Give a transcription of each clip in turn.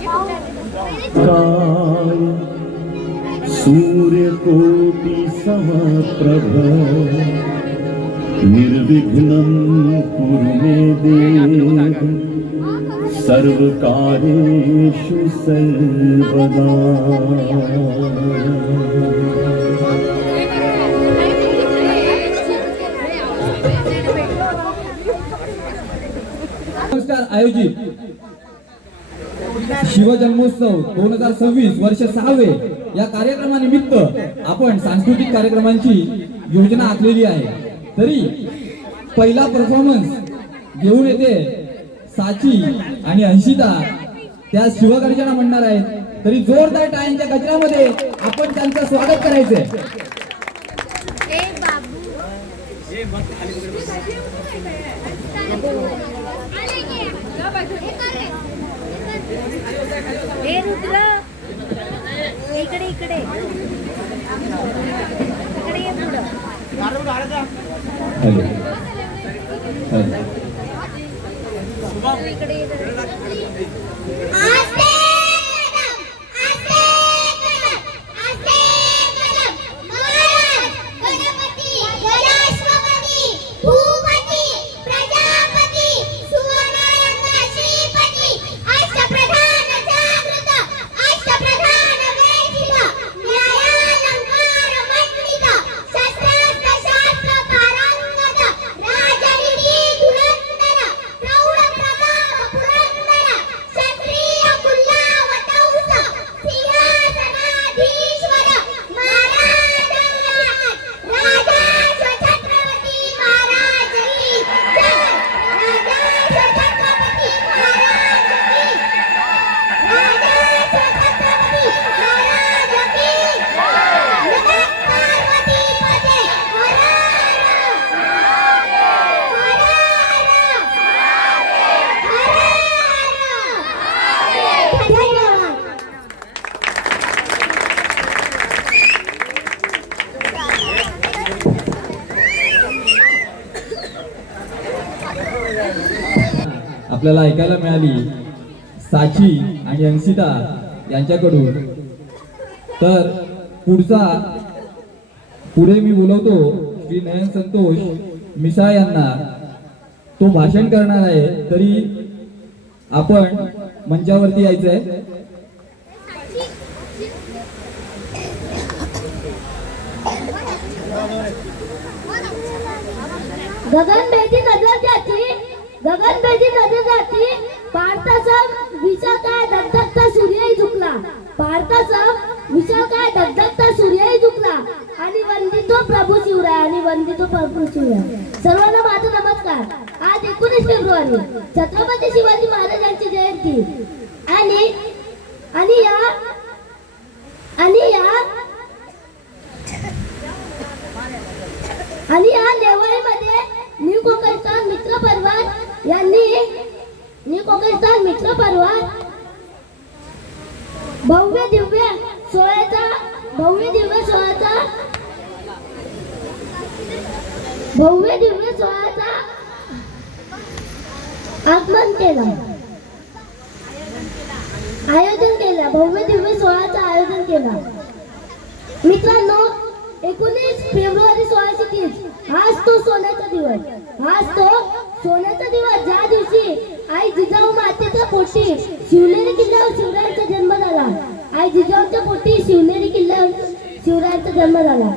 काय सूर्यकोटि समप्रभ निर्विघ्नं कुरु मे देव सर्वकार्येषु सर्वदा। नमस्कार आयोजित शिवजन्मोत्सव 2026 वर्ष 6वे या कार्यक्रमानिमित्त आपण सांस्कृतिक कार्यक्रमांची योजना आखलेली आहे। तरी पहिला परफॉर्मन्स घेऊन येते साची आणि अंशिता, त्या शिवगर्जना म्हणणार आहेत। तरी जोरदार टाळ्यांच्या गजरामध्ये आपण त्यांचं स्वागत करायचंय। हे रुद्र इकडे इकडे इकडे ये पुढं। इकडे आपल्याला ऐकायला मिळाली साची आणि अंशिता यांच्याकडून। तर पुढे मी बोलवतो श्री नयन संतोष मिसाळ यांना, तो भाषण करणार आहे। तरी आपण मंचावरती यायचंय। गगनभेदी नजर जाती भारताचा विशाल काय धगधगता सूर्यही झुकला, भारताचा विशाल काय धगधगता सूर्यही झुकला आणि वंदितो प्रभू शिवराय सर्वांना माझा नमस्कार। आज 19 फेब्रुवारी छत्रपती शिवाजी महाराजांची जयंती आणि या नेवाळीमध्ये न्यू कोकणस्थान मित्र परिवार भव्य दिव्य सोहळ्याचा आयोजन केला। मित्रांनो, 19 फेब्रुवारी 1630 आज तो सोन्याचा दिवस ज्या दिवशी आई जिजाऊ मातेच्या पोटी शिवनेरी किल्ल्यावर शिवरायांचा जन्म झाला। आई जिजाऊच्या पोटी शिवनेरी किल्ल्यावर शिवरायांचा जन्म झाला।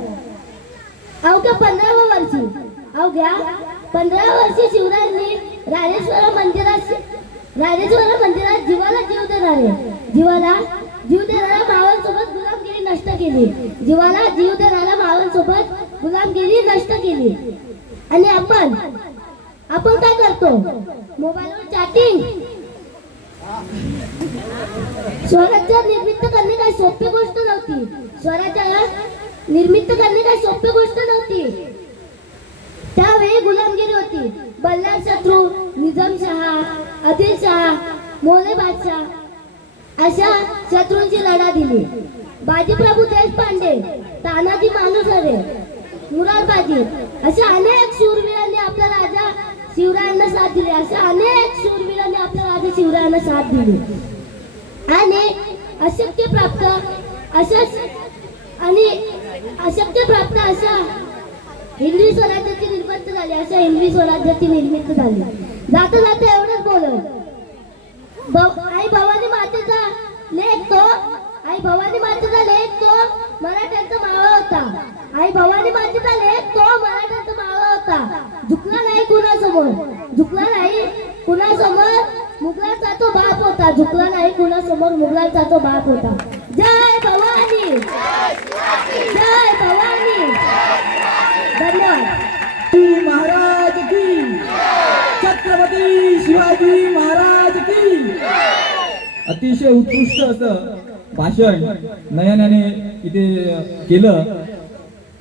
अवघ्या 15व्या वर्षी शिवरायांनी राजेश्वर मंदिरात जीवाला जीव देणाऱ्या मावळ्यांसोबत गुलामगिरी नष्ट केली। आणि आपण काय करतो? मोबाईलवर चॅटिंग। स्वराज्य निर्मित करणे काही सोपी गोष्ट नव्हती। त्यावेळी गुलामगिरी होती। बल्लाळ शत्रू, निजामशाह, आदिलशाह, मोले बादशाह अशा शत्रूंची लढा दिली। बाजीप्रभू देशपांडे, तानाजी मालुसरे, मुरारबाजी अशा अनेक शूरवीरांनी आपला राजा शिवरायांना साथ दिली। आणि अशक्य प्राप्त अशा हिंदवी स्वराज्याची निर्मिती झाली. जाता जाता एवढंच बोलत. आई भवानी मातेचा लेख तो मराठ्यांचा मावळा होता. आई भवानी मातेचा लेख तो मराठ्यांचा मावळा होता. झुकला नाही कुणासमोर. मुघलांचा तो बाप होता. मुघलांचा तो बाप होता. जय भवानी. धन्यवाद. महाराज की, छत्रपती शिवाजी महाराज की. अतिशय उत्कृष्ट असं भाषण नयनाने इथे केलं.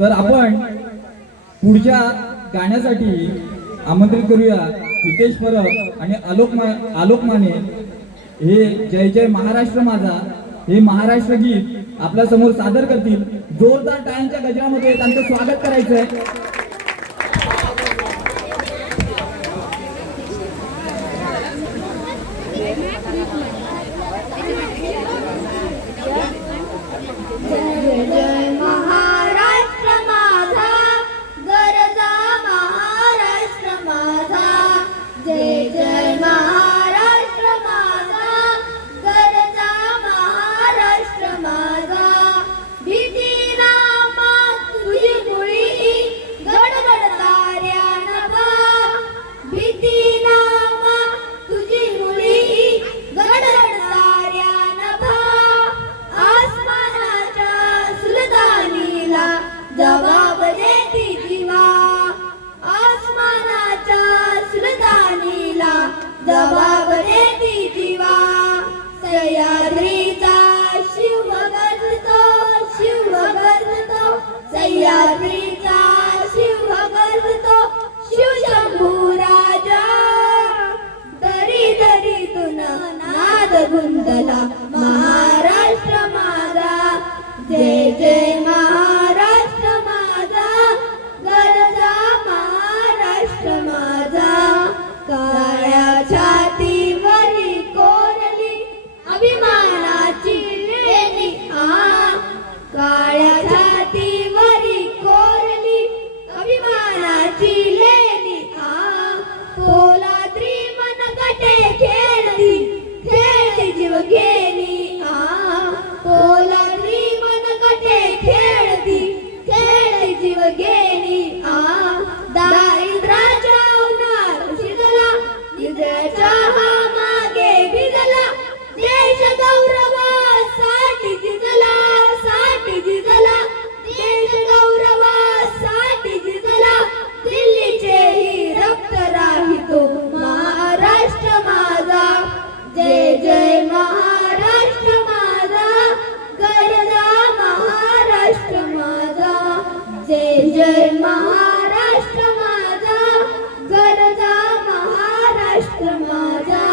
तर आपण पुढच्या गाण्यासाठी आमंत्रित करूया हितेश परब आणि आलोक माने. हे जय जय महाराष्ट्र माझा हे महाराष्ट्र गीत आपल्या समोर सादर करतील. जोरदार टाळ्यांच्या गजरामध्ये त्यांचं स्वागत करायचंय. जबाब देती जीवा. सह्याद्रीचा शिव गरजतो, सह्याद्रीचा शिव गरजतो. शिवशंभू राजा दरी दरीतून नाद गुंतला. महाराष्ट्र माझा जय जय महाराष्ट्र माझा. गरजा महाराष्ट्र माझा. काळ्या छातीवरी कोरली अभिमानाची लेणी. काळ्या छातीवरी कोरली अभिमानाची लेणी. पोलाद्री मनगटे खेळती जीव घेणी. पोलाद्री मनगटे खेळती जीव घेणी. दारिद्र्याच्या उन्हात शिजला, निद्राच्या मागे भिजला. देश गौरवासाठी झिजला, देश गौरवासाठी झिजला. दिल्लीचेही रक्त राहितो महाराष्ट्र माझा. जय जय महाराष्ट्र माझा. गरजा महाराष्ट्र माझा. जय जय महाराष्ट्र माझा. गरजा महाराष्ट्र माझा.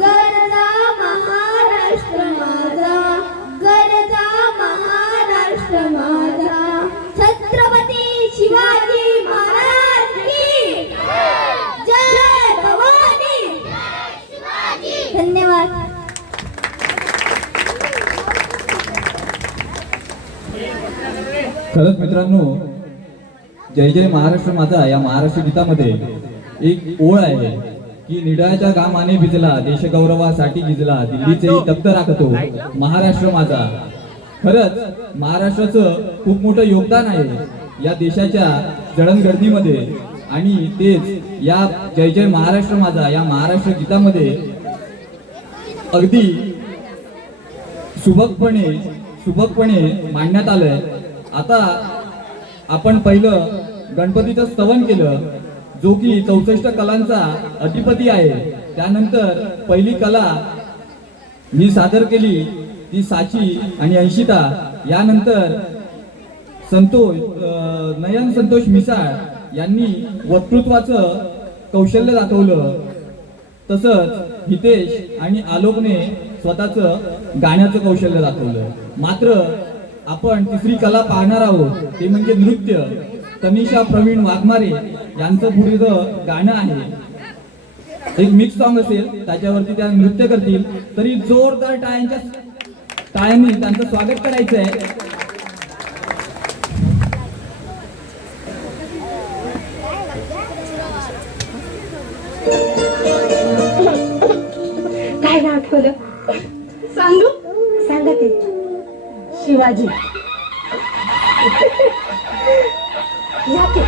गरजा महाराष्ट्र माझा. गरजा महाराष्ट्र माझा. छत्रपती शिवाजी महाराज की जय. भवानी. धन्यवाद. खरंच मित्रांनो, जय जय महाराष्ट्र माझा या महाराष्ट्र गीतामध्ये एक ओळ आहे की निडाच्या घामाने भिजला, देशगौरवासाठी झिजला. दिल्लीचेही तप्त राखतो महाराष्ट्र माझा. खरंच महाराष्ट्राचं खूप मोठं योगदान आहे या देशाच्या जडणघडणीमध्ये. आणि तेच या जय जय महाराष्ट्र माझा या महाराष्ट्र गीतामध्ये अगदी सुबकपणे मांडण्यात आलंय. आता आपण पहिलं गणपतीचं स्तवन केलं, जो की 64 कलांचा अधिपती आहे. त्यानंतर पहिली कला मी सादर केली ती साची आणि अंशिता. यानंतर नयन संतोष मिसाळ यांनी वक्तृत्वाचं कौशल्य दाखवलं. तसंच हितेश आणि आलोकने स्वतःचं गाण्याचं कौशल्य दाखवलं. मात्र आपण तिसरी कला पाहणार आहोत, ते म्हणजे नृत्य. तनिषा प्रवीण वाघमारे यांचं पुढचं गाणं आहे. एक मिक्स सॉन्ग असेल त्याच्यावरती त्या नृत्य करतील, तरी जोरदार टाळ्यांनी त्यांचं स्वागत करायचं आहे. काय नाव ठेवलं सांगू? सांगा ते. शिवाजी. या की.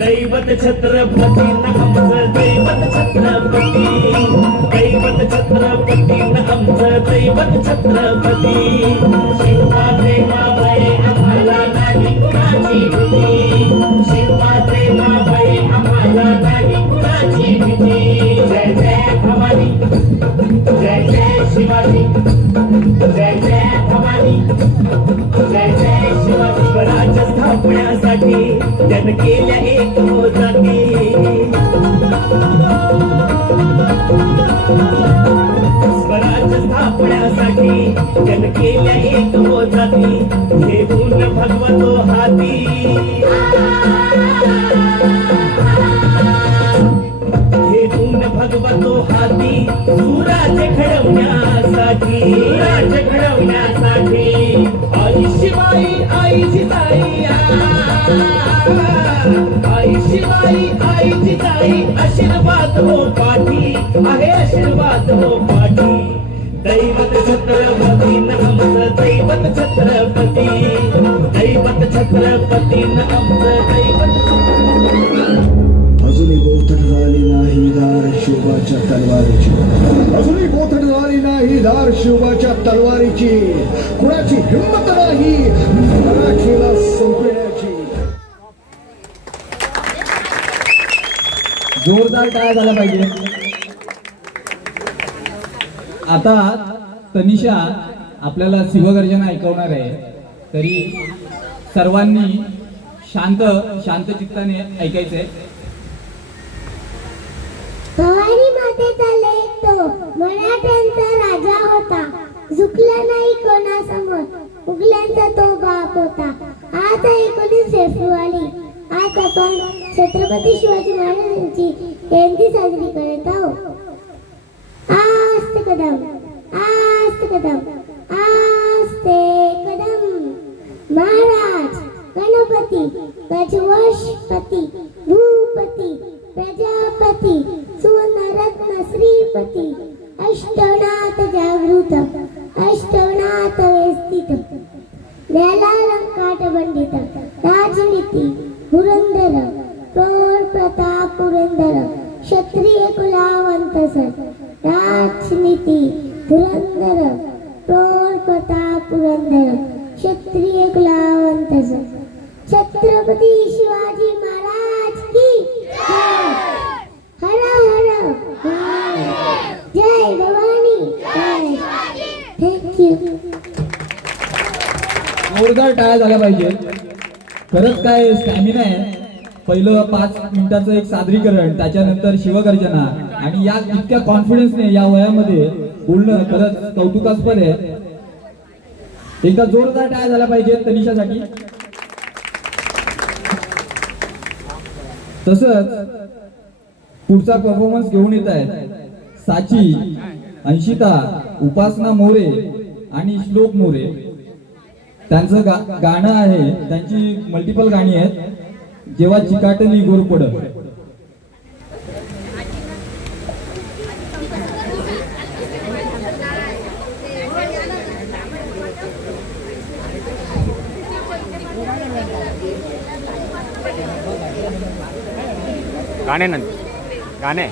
दैवत छत्रपती न आमचं दैवत छत्रपती, दैवत छत्रपती न आमचं दैवत छत्रपती. शिवा प्रेमाबाई आम्हाला नाही कुणाची भीती, शिवा प्रेमाबाई आम्हाला नाही कुणाची भीती. जय जय भवानी, जय जय शिवाजी, जय जय भवानी, जय जय शिवाजी. स्वराज्य स्थापण्यासाठी जन केल्या एक जाती, स्वराज्य स्थापण्यासाठी जन केल्या एक जाती. घेऊन भगवतो हाती, घेऊन भगवतो हाती. सुराज्य घडवण्यासाठी, राज्य घडवण्यासाठी. आई शिवाई आई जिजाई, आई शिवाई आई जिजाई. आशीर्वाद हो पाठी, आहे आशीर्वाद हो पाठी. दैवत छत्रपती न आमचं दैवत छत्रपती, दैवत छत्रपती न आमचं दैवत. अजूनही बोथट झाली नाही धार शिवाच्या तलवारीची, अजूनही बोथट झाली नाही धार शिवाच्या तलवारीची. कुणाची हिंमत नाही मराठीला संपण्याची. जोरदार टाळ्या झाल्या पाहिजे. आता तनिषा आपल्याला शिवगर्जना ऐकवणार आहे. तरी सर्वांनी शांत चित्ताने ऐकायचंय. भवानी मातेचा लेक तो मराठ्यांचा राजा होता, झुकला नाही कोणासमोर, मुघलांचा तो बाप होता. आज 19 फेब्रुवारी, आज आपण छत्रपती शिवाजी महाराजांची जयंती साजरी करत आहोत. आस्ते कदम, आस्ते कदम, आस्ते कदम. महाराज गणपती, गजवशपती, भूपती, प्रजापती, सुवर्णरत्न श्रीपती, अष्टनाथ जागृत, अष्टनाथ व्यस्थित, न्यायालंकाट पंडित, राजनीती पुरंदर, प्रौढ प्रताप पुरंदर, क्षत्रिय कुलावंत सर, राजनीती धुरंधर, प्रौढ प्रताप पुरंदर, क्षत्रिय कुलावंत सर. छत्रपती शिवाजी महाराज की जय. हर हर जय भवानी जय. थँक्यू. जोरदार टाळ्या झाल्या पाहिजे. खरंच काय स्टॅमिना आहे. पहिलं 5 मिनिटाचं एक सादरीकरण, त्याच्यानंतर शिवगर्जना, आणि या इतक्या कॉन्फिडन्सने या वयामध्ये बोलणं खरंच कौतुकास्पद आहे. एकदा जोरदार टाळ्या झाल्या पाहिजे तनिषासाठी. तसंच पुढचा परफॉर्मन्स घेऊन येत आहेत साची, अंशिता, उपासना मोरे आणि श्लोक मोरे. त्यांचं गाणं आहे, त्यांची मल्टिपल गाणी आहेत. जेव्हा चिकाटली गोरपड. गाणे नंतर गाणे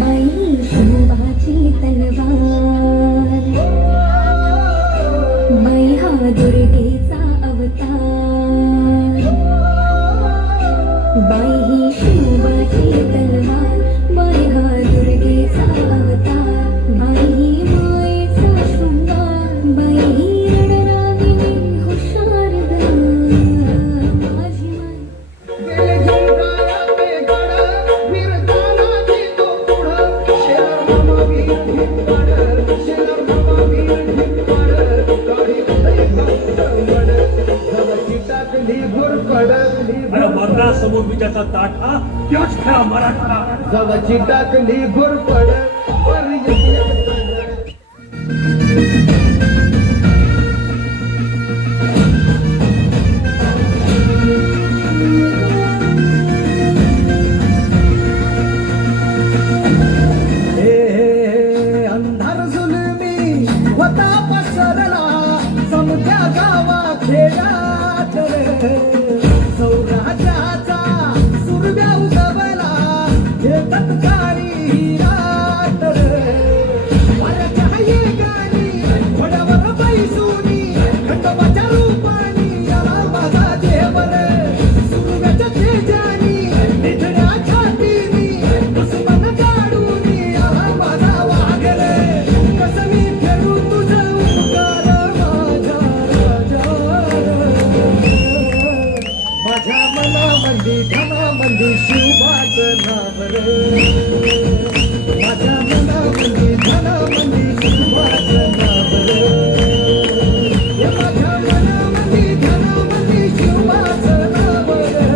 बाई शोभाची तलवार, बाई हा दुर्गेचा अवतार, बाई ही शोभाची तलवार, बाई हा दुर्गेचा अवतार, बाई ही मायेचा शृंगार, बाई ही रणरागिणी हुशार ग माझी माय. मर्दा समोर विजाचा ताट हा त्योच खरा मराठा. जवळची टाकली घोरपड. अंधार जुलमी होता पसरला समध्या गावा खेळात रे. सौराजाचा सुरव्या उगवला घेतात काळी रात रे. वाऱ्याच्या येगानी घोड्यावर बैसूनी खंडोबाच्या रूपानी आला माझा देवर. सुरव्याच्या तेजानी निधड्या छातीनी दुश्मन काढूनी आला माझा वाघर. कसं मी फेरू तुझं उपकार माझ्या माझ्या मनामंदी धनामंदी शिवबाचं नाव रे. माझ्या मनामंदी धनामंदी शिवबाचं नाव रे. माझ्या मनामंदी धनामंदी शिवबाचं नाव रे.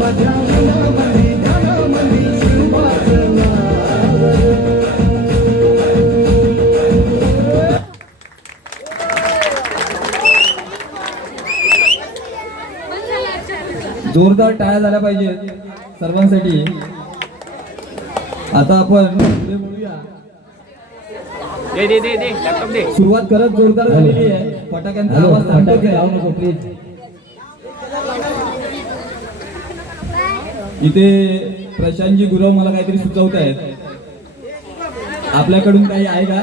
माझ्या मनामंदी धनामंदी शिवबाचं नाव रे. जोरदार टाळ्या झाल्या पाहिजेत सर्वांसाठी. आता आपण पुढे बोलूया. दे दे दे दे लॅपटॉप दे. सुरुवात करत जोरदार झालेली आहे. फटाक्यांचा आवाज थांबतो. इथे प्रशांतजी गुरव मला काहीतरी सुचवत आहेत. आपल्याकडून काही आहे का?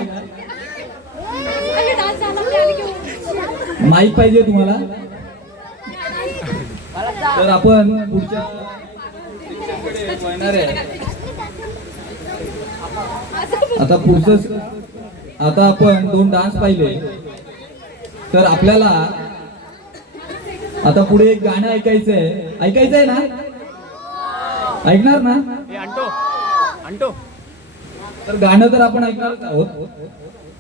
माईक पाहिजे तुम्हाला? तर आपण पुढच्या सेक्शनकडे वळणार आहे. आता आपण 2 डान्स पाहिले. तर आपल्याला आता पुढे एक गाणं ऐकायचंय ना? ऐकणार ना? अंटो तर गाणं तर आपण ऐकणारच आहोत,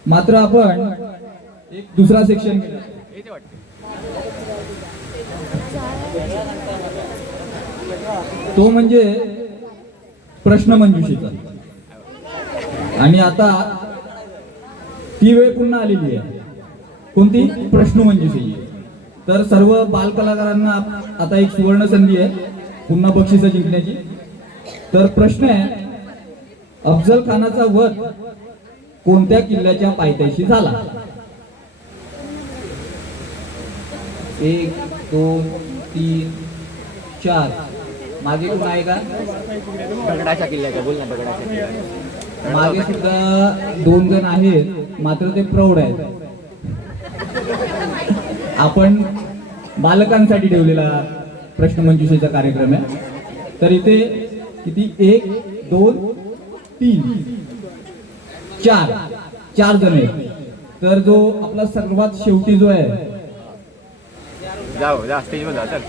मात्र आपण एक दुसरा सेक्शन केला तो म्हणजे प्रश्नमंजुषेचा. आणि आता ती वेळ पुन्हा आलेली आहे. कोणती? प्रश्नमंजुषेची. तर सर्व बालकलाकारांना आता एक सुवर्ण संधी आहे पुन्हा बक्षिसं जिंकण्याची. तर प्रश्न आहे, अफजल खानाचा वध कोणत्या किल्ल्याच्या पायथ्याशी झाला? 1 2 3 4. मागे कोण आहे का? दगडाच्या किल्ल्याचा बोल ना. दगडाच्या किल्ल्याचा मागे सुद्धा 2 जण आहेत, मात्र ते प्रौढ आहेत. आपण बालकांसाठी ठेवलेला प्रश्नमंजुषेचा कार्यक्रम आहे. तर इथे किती? 1 2 3 4 जण आहेत. तर जो आपला सर्वात शेवटी जो आहे, जा स्टेजवर जा. चल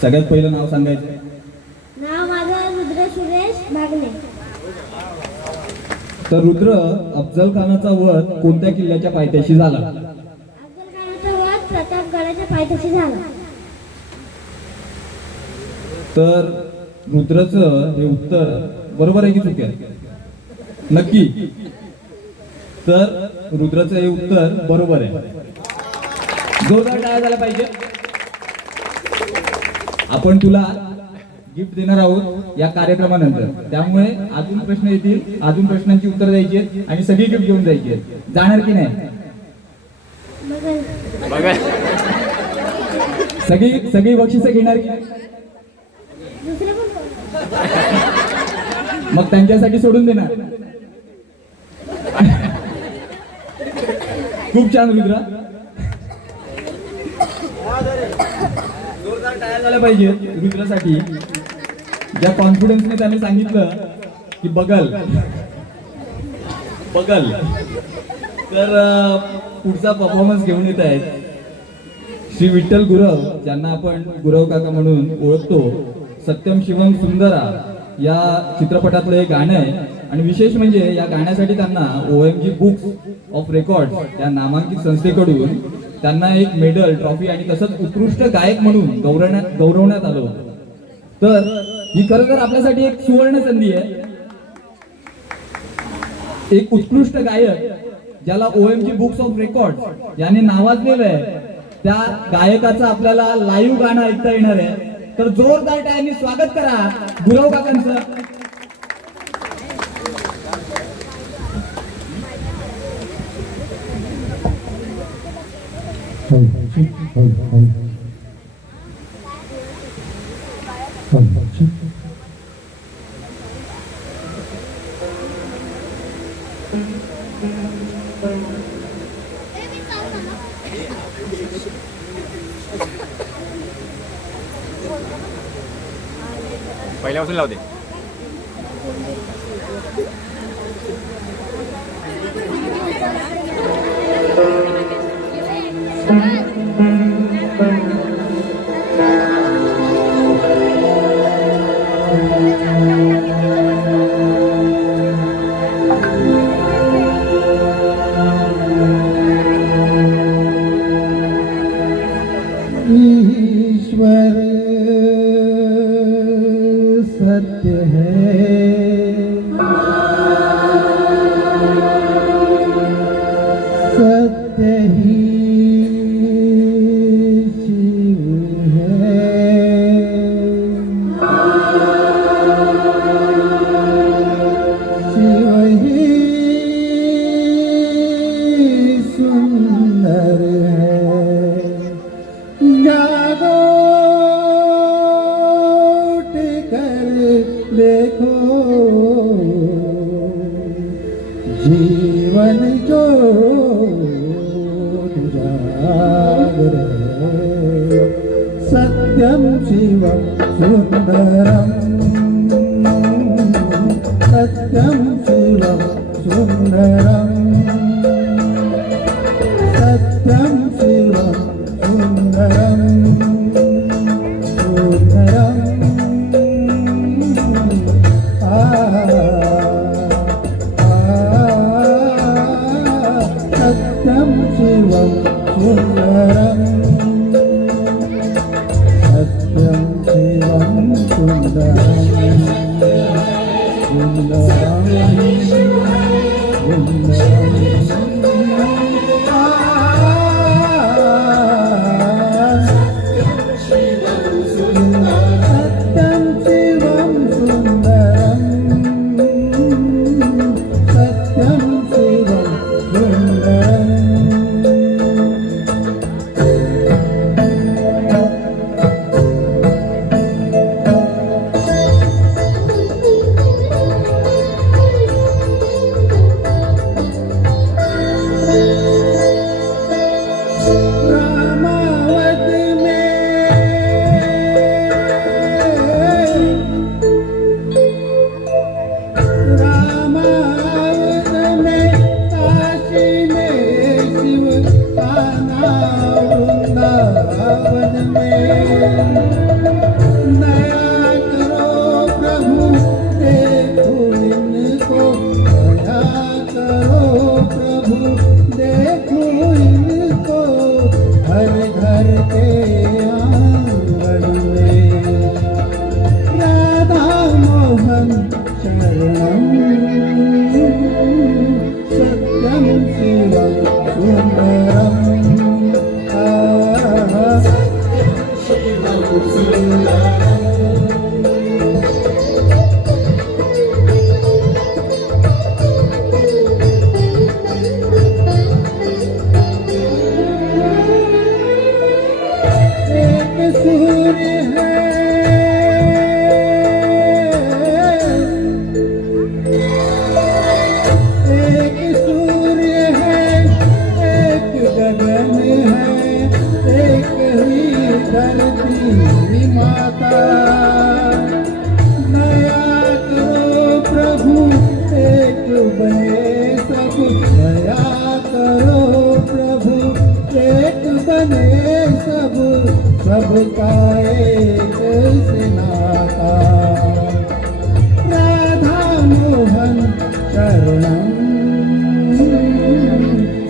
सगळ्यात पहिलं नाव सांगायचं. नाव माझं रुद्र सुरेश मागणे. तर रुद्र, अफजल खानाचा वध कोणत्या किल्ल्याच्या पायथ्याशी झाला? अफजल खानाचा वध प्रतापगडाच्या पायथ्याशी झाला. तर रुद्रचं हे उत्तर बरोबर आहे की चुकी आहे? नक्की. तर रुद्रचं हे उत्तर बरोबर आहे. जोरदार टाळ्या झाला पाहिजे. आपण तुला गिफ्ट देणार आहोत या कार्यक्रमानंतर. त्यामुळे अजून प्रश्न येतील, अजून प्रश्नांची उत्तर द्यायची आहेत आणि सगळी गिफ्ट घेऊन जायची आहेत. जाणार की नाही? बघा सगळी बक्षिसं घेणार की नाही? दुसरे पण मग त्यांच्यासाठी सोडून देणार. खूप छान रुद्रा. जोरदार टाळ्या झाल्या पाहिजे रुद्रासाठी. ज्या कॉन्फिडन्सने त्याने सांगितलं की बगल. तर पुढचा परफॉर्मन्स घेऊन येत आहेत श्री विठ्ठल गुरव, ज्यांना आपण गुरव काका म्हणून ओळखतो. सत्यम शिवम सुंदरा या चित्रपटातलं एक गाणं आहे. आणि विशेष म्हणजे या गाण्यासाठी त्यांना OMG बुक्स ऑफ रेकॉर्ड या नामांकित संस्थेकडून त्यांना एक मेडल, ट्रॉफी आणि तसंच उत्कृष्ट गायक म्हणून गौरवण्यात आलं होतं. तर ही खरं तर आपल्यासाठी एक सुवर्ण संधी आहे. एक उत्कृष्ट गायक ज्याला OMG बुक्स ऑफ रेकॉर्ड याने नावाजलेलं आहे, त्या गायकाचं आपल्याला लाईव्ह गाणं ऐकता येणार आहे. तर जोरदार टाळ्यांनी स्वागत करा गुरव काकांचं. पहिल्यापासून लावते. ईश्वर सत्य है जीवन ज्योत जागरे सत्यम शिवम सुंदरम सत्यम शिवम सुंदरम सत्यम शिवम सुंदरम सुंदरम सत्यम शिवम सुंदरम सत्यम शिवम सुंदरम सबका एक से नाता राधा मोहन शरणम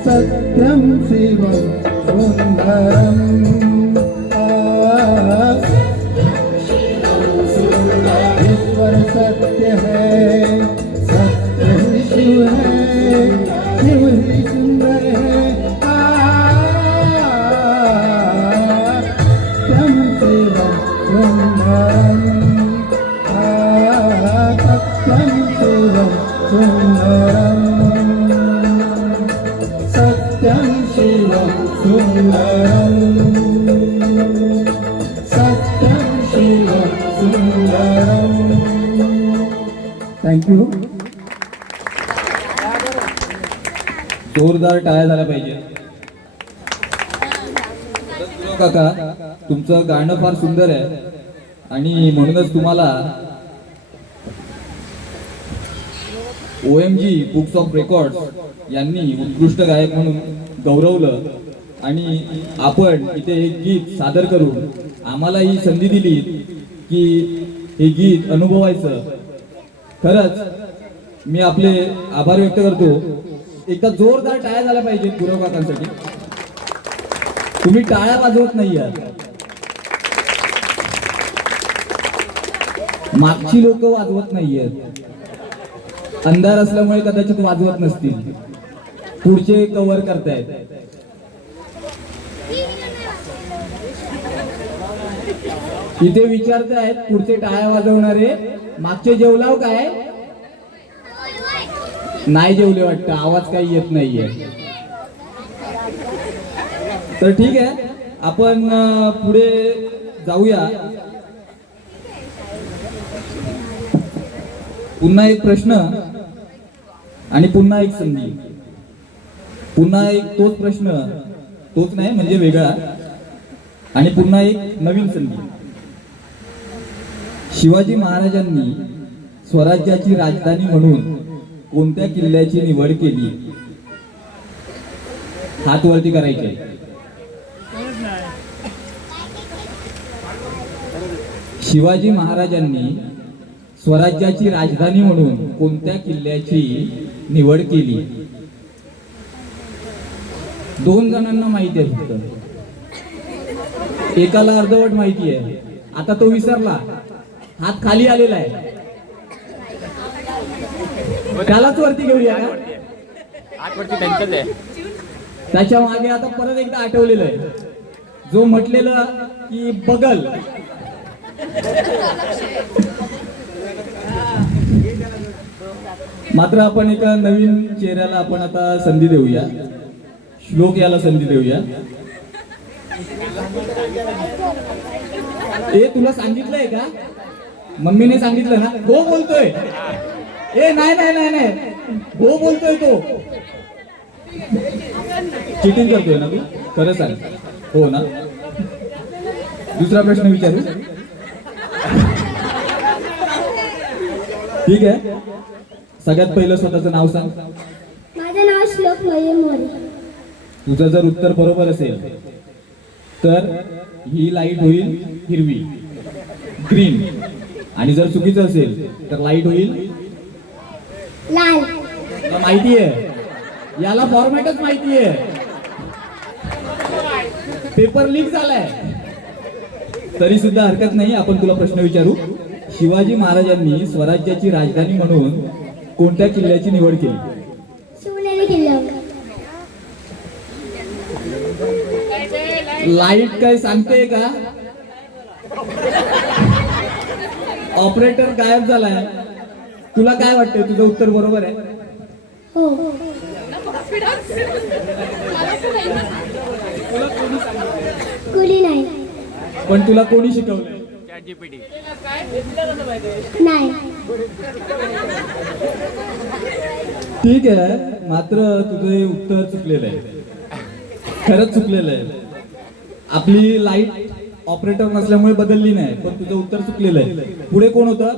सत्यम शिवम सुंदरम ईश्वर सत्य है सत्य ही शिव है शिव ही सुंदर है सत्यम शिवम सुंदरम सत्यम शिवम सुंदरम थँक्यू. जोरदार टाळ्या झाल्या पाहिजे. काका, तुमचं गाणं फार सुंदर आहे आणि म्हणूनच तुम्हाला OMG बुक्स ऑफ रेकॉर्ड्स यांनी उत्कृष्ट गायक म्हणून गौरवलं आणि आपण इथे एक गीत सादर करून आम्हाला ही संधी दिली की हे गीत अनुभवायचं. खरंच मी आपले आभार व्यक्त करतो. एकदा जोरदार टाळ्या झाल्या पाहिजेत गुरव काकांसाठी. तुम्ही टाळ्या वाजवत नाही आहात. मागची लोक वाजवत नाहीयेत. अंधार असल्यामुळे कदाचित वाजवत नसतील. पुढचे कव्हर करतायत. इथे विचारतायत पुढचे टाळ्या वाजवणारे मागचे जेवलाव काय? नाही जेवले वाटतं. आवाज काही येत नाहीये. तर ठीक आहे, आपण पुढे जाऊया. पुन्हा एक प्रश्न आणि पुन्हा एक संधी, पुन्हा एक तोच प्रश्न, तोच नाही म्हणजे वेगळा, आणि पुन्हा एक नवीन संधी. शिवाजी महाराजांनी स्वराज्याची राजधानी म्हणून कोणत्या किल्ल्याची निवड केली? हात वरती करायचे. शिवाजी महाराजांनी स्वराज्याची राजधानी म्हणून कोणत्या किल्ल्याची निवड केली? 2 जणांना माहिती आहे फक्त, एकाला अर्धवट माहिती आहे. आता तो विसरला, हात खाली आलेला आहे, त्यालाच वरती घेऊया का? आठवरती त्यांचंच आहे. त्याच्या मागे आता परत एकदा आठवलेलं आहे, जो म्हटलेलं की बगल. मात्र आपण एका नवीन चेहऱ्याला आपण आता संधी देऊया, श्लोक याला संधी देऊया. ए तुला सांगितलंय का? मम्मीने सांगितलं ना? हो बोलतोय. ए नाही नाही नाही नाही, हो बोलतोय तो. चिटिंग करतोय ना तू? खरं सांग, हो ना? दुसरा प्रश्न विचारू. ठीक आहे, सगळ्यात पहिलं स्वतःचं नाव सांग. माझं नाव श्लोक मयूर मोरे. तुझं जर उत्तर बरोबर असेल तर ही लाईट होईल हिरवी, ग्रीन, आणि जर चुकीचं असेल तर लाईट होईल लाल. तुला माहिती आहे, याला फॉर्मॅटच माहिती आहे, पेपर लीक झालाय. तरी सुद्धा हरकत नाही, आपण तुला प्रश्न विचारू. शिवाजी महाराजांनी स्वराज्याची राजधानी म्हणून कोणत्या किल्ल्याची निवड केली? शिवनेरी किल्ल्यावर. लाईट काय सांगते का? ऑपरेटर गायब झालाय. तुला काय वाटतंय, तुझं उत्तर बरोबर आहे? हो. कुणी नाही. पण तुला कोणी शिकवलंय? ChatGPT. नाही. ठीक आहे, मात्र तुझे उत्तर चुकलेलं आहे, खरंच चुकलेलं आहे. आपली लाईट ऑपरेटर नसल्यामुळे बदलली नाही, पण तुझं उत्तर चुकलेलं आहे. पुढे कोण होतं?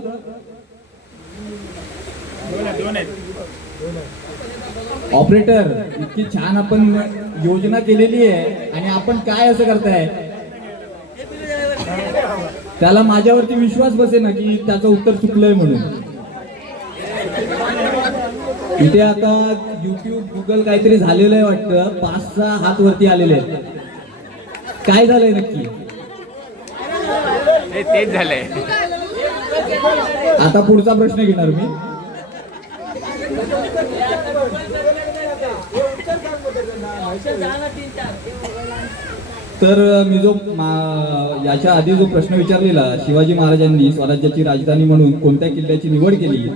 ऑपरेटर. इतकी छान आपण योजना केलेली आहे आणि आपण काय असं करताय? त्याला माझ्यावरती विश्वास बसे ना की त्याचं उत्तर चुकलंय म्हणून. इथे आता YouTube, Google काहीतरी झालेलं आहे वाटतं. 5-6 हात वरती आलेले आहेत. काय झालंय नक्की? तेच झालंय. आता पुढचा प्रश्न घेणार मी. तर मी जो याच्या आधी जो प्रश्न विचारलेला, शिवाजी महाराजांनी स्वराज्याची राजधानी म्हणून कोणत्या किल्ल्याची निवड केली,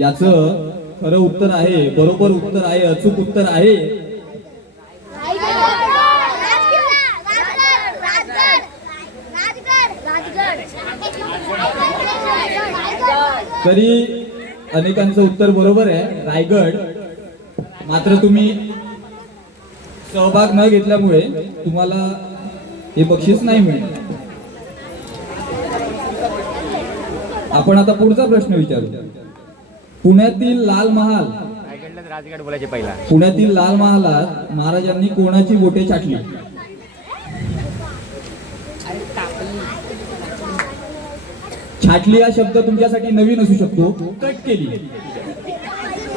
याचं खरं उत्तर आहे, बरोबर उत्तर आहे, अचूक उत्तर आहे तरी अनेकांचं उत्तर बरोबर आहे, रायगड. मात्र तुम्ही सहभाग न घेतल्यामुळे तुम्हाला हे बक्षीस नाही मिळणार. आपण आता पुढचा प्रश्न विचारू. पुण्यातील लाल महाल, रायगडलाच राजगड बोलायचे पहिला. पुण्यातील लाल महालात महाराजांनी कोणाची बोटे छाटली? छाटली हा शब्द तुमच्यासाठी नवीन असू शकतो. कट केली,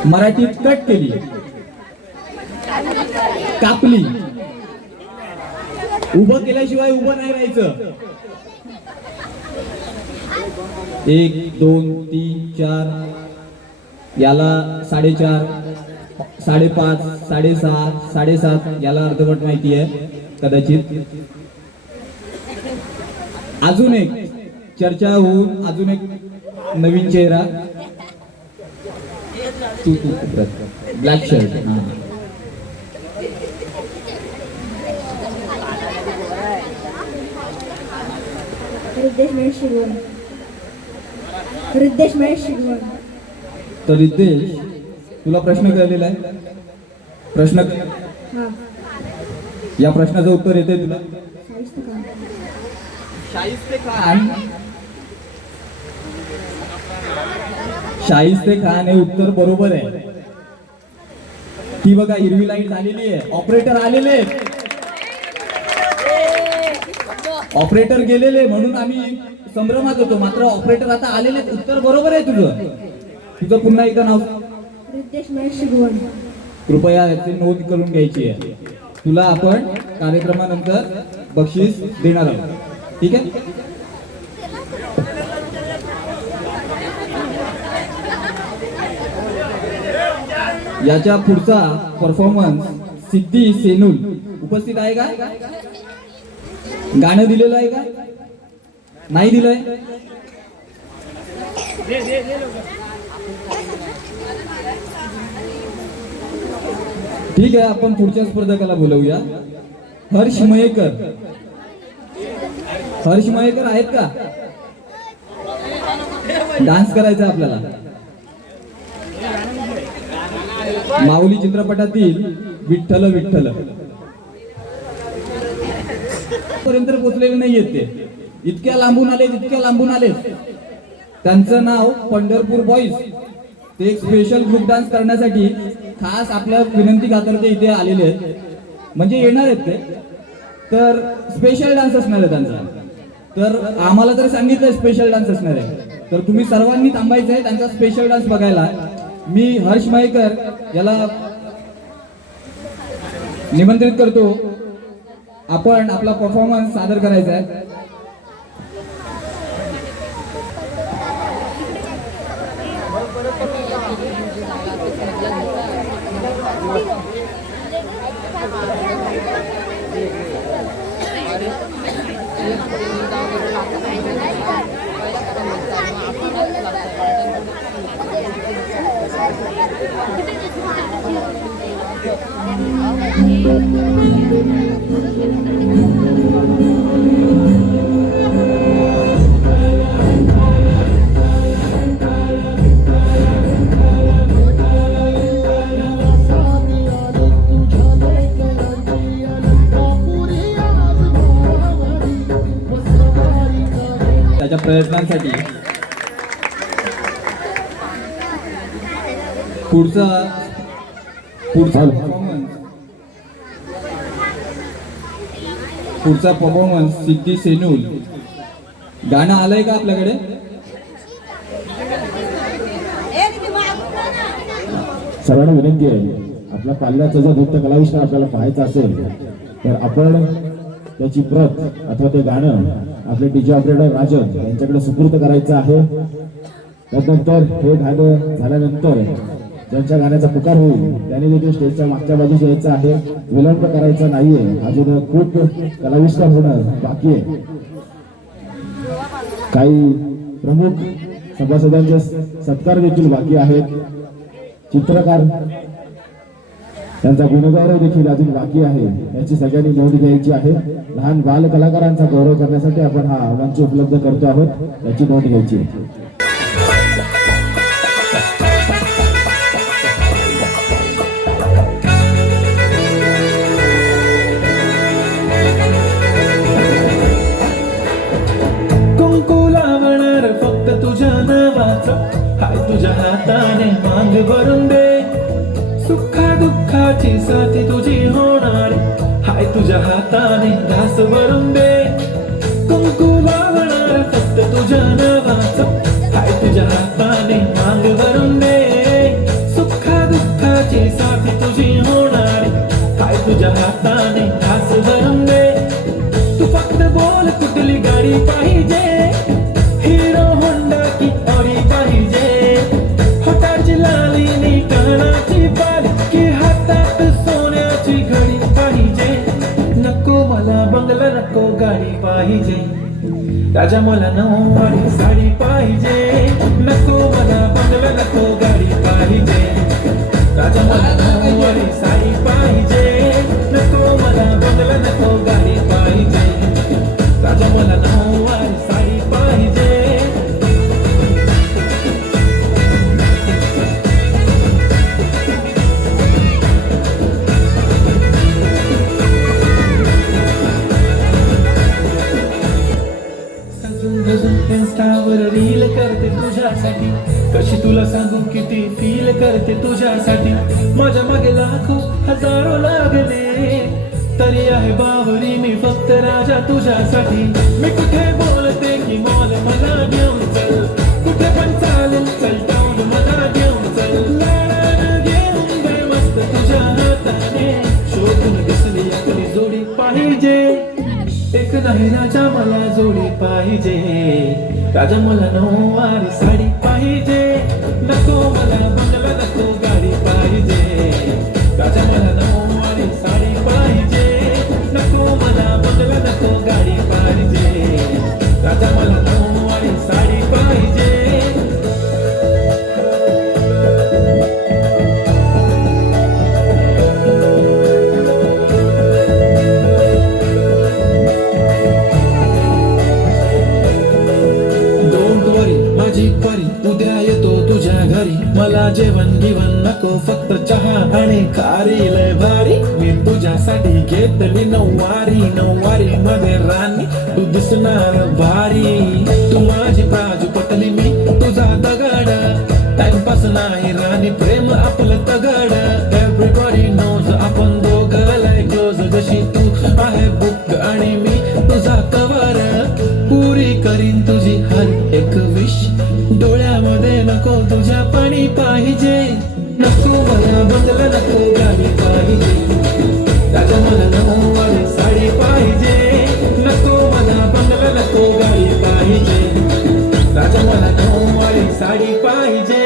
मराठीत कट केली, कापली. उभं केल्याशिवाय उभं नाही राहायचं. 1 2 3 4, याला 4.5 5.5 6.5 7.5, याला अर्धवट माहिती आहे कदाचित. अजून एक चर्चा होऊन अजून एक नवीन चेहरा. तू ब्लॅक शर्ट. रिद्देश महेश शिगवण. तर रिद्देश, तुला प्रश्न कळलेला आहे? प्रश्न या प्रश्नाचं उत्तर येते तुला? शाहिस्ते खान. शाहिस्ते खान हे उत्तर बरोबर आहे. ती बघा हिरवी लाईट झालेली आहे, ऑपरेटर आलेले आहेत. ऑपरेटर गेलेले म्हणून आम्ही संभ्रमात होतो, मात्र ऑपरेटर आता आलेले. उत्तर बरोबर आहे तुझं. तुझं पुन्हा एकदा नाव कृपया याची नोंद करून घ्यायची आहे. तुला आपण कार्यक्रमानंतर बक्षीस देणार आहोत, ठीक आहे? याच्या पुढचा परफॉर्मन्स सिद्धी सेनूल उपस्थित आहे का? गाणं दिलेलं आहे का? नाही दिलंय? ठीक आहे, आपण पुढच्या स्पर्धकाला बोलवूया. हर्ष मयेकर. हर्ष मयेकर आहेत का? डान्स करायचा आपल्याला. माऊली चित्रपटातील विठ्ठल विठ्ठल पर्यंत पोहोचलेले नाहीयेत ते. इतक्या लांबून आले, इतक्या लांबून आले. त्यांचं नाव पंढरपूर बॉईज. ते एक स्पेशल ग्रुप डान्स करण्यासाठी खास आपल्या विनंती खातर ते इथे आलेले आहेत. म्हणजे येणार आहेत ते, तर स्पेशल डान्स असणार आहे त्यांचा. तर आम्हाला तर सांगितलं स्पेशल डान्स असणार आहे, तर तुम्ही सर्वांनी थांबायचं आहे त्यांचा स्पेशल डान्स बघायला. मी हर्ष मयेकर याला निमंत्रित करतो. आपण आपला परफॉर्मन्स सादर करायचा आहे. त्याच्या प्रयत्नांसाठी पुढचा परफॉर्मन्स सिद्धी सेनूल. गाणं आलंय का आपल्याकडे? सर्वांना विनंती आहे, आपल्या पाल्याचा जर नृत्य कलाविष्कार आपल्याला पाहायचा असेल तर आपण त्याची प्रत अथवा ते गाणं आपले डीजे ऑपरेटर राजन यांच्याकडे सुपूर्द करायचं आहे. त्यानंतर हे गाणं झाल्यानंतर ज्यांच्या गाण्याचा पुकार होईल त्याने देखील स्टेजच्या मागच्या बाजूस यायचं आहे. विलंब करायचा नाहीये, अजून खूप कलाविष्कार होणं बाकी आहे. काही प्रमुख सभासदांचे सत्कार देखील बाकी आहेत. चित्रकार त्यांचा गुणगौरव देखील अजून बाकी आहे, याची सगळ्यांनी नोंद घ्यायची आहे. लहान बाल कलाकारांचा गौरव करण्यासाठी आपण हा मंच उपलब्ध करतो आहोत, याची नोंद घ्यायची आहे. कुंकू लावणार फक्त तुझ्या नावाचं, हाय तुझ्या हाताने मांग भरून दे. सुखा दुःखाची साथी तुझी होणार, हाय तुझ्या हाताने घास भरून दे. कुंकू लावणार फक्त तुझ्या नावाचं, हाय तुझ्या हाताने मांग भरून दे. सुखा दुःखाची साथी तुझी होणार, हाय तुझ्या हाताने घास भरून दे. तू फक्त बोल कुठली गाडी पाहिजे, हिरो होंडा की ऑडी पाहिजे. होटाची लालीनी कानाची बाली की हातात सोन्याची घडी पाहिजे. नको मला बंगला, नको गाडी पाहिजे. राजा मला नऊवारी साडी पाहिजे. नको मला बंगला, नको गाडी पाहिजे. राजा मला नऊवारी साडी पाहिजे. नको मला बंगला, नको गाडी पाहिजे. राजा मला नऊवारी साडी पाहिजे. माझ्यासाठी. कशी तुला सांगू किती फील करते तुझ्यासाठी. माझ्या मागे लाखो हजारो लागले तरी आहे बावरी मी फक्त राजा तुझ्यासाठी. मी कुठे बोलते की मॉल मला घेऊन चल, कुठे पण चालेल चल टाऊन मला घेऊन चल. लाडानं घेऊन दे मस्त तुझ्या हाताने, शोधून दिसली आपली जोडी पाहिजे. एक नाही राजा मला जोडी पाहिजे, राजा मला नऊवारी साडी पाहिजे. नको मला बंगला नको गाडी पाहिजे, राजा मला नऊवारी साडी पाहिजे. नको मला बंगला नको गाडी पाहिजे, राजा मला नऊवारी साडी पाहिजे. उद्या येतो तुझ्या घरी, मला जेवण गिवण नको फक्त चहा आणि खारी लय भारी. मी तुझ्यासाठी घेतली नऊवारी, नऊवारी मध्ये राणी तू दिसणार भारी. तू माझी बाजू पटली मी तुझा दगड, टाइमपास नाही राणी प्रेम आपलं तगड. एव्हरीबॉडी नोज आपण दोघं लय क्लोज, जशी तू आहे बुक आणि मी तुझा कवर. पुरी करीन तुझी हर एक विश, डोळ्यामध्ये नको तुझ्या पाणी पाहिजे. नको मला बंगला नको गाडी पाहिजे, राजा मला नऊवारी साडी पाहिजे. नको मला बंगला नको गाडी पाहिजे, राजा मला नऊवारी साडी पाहिजे.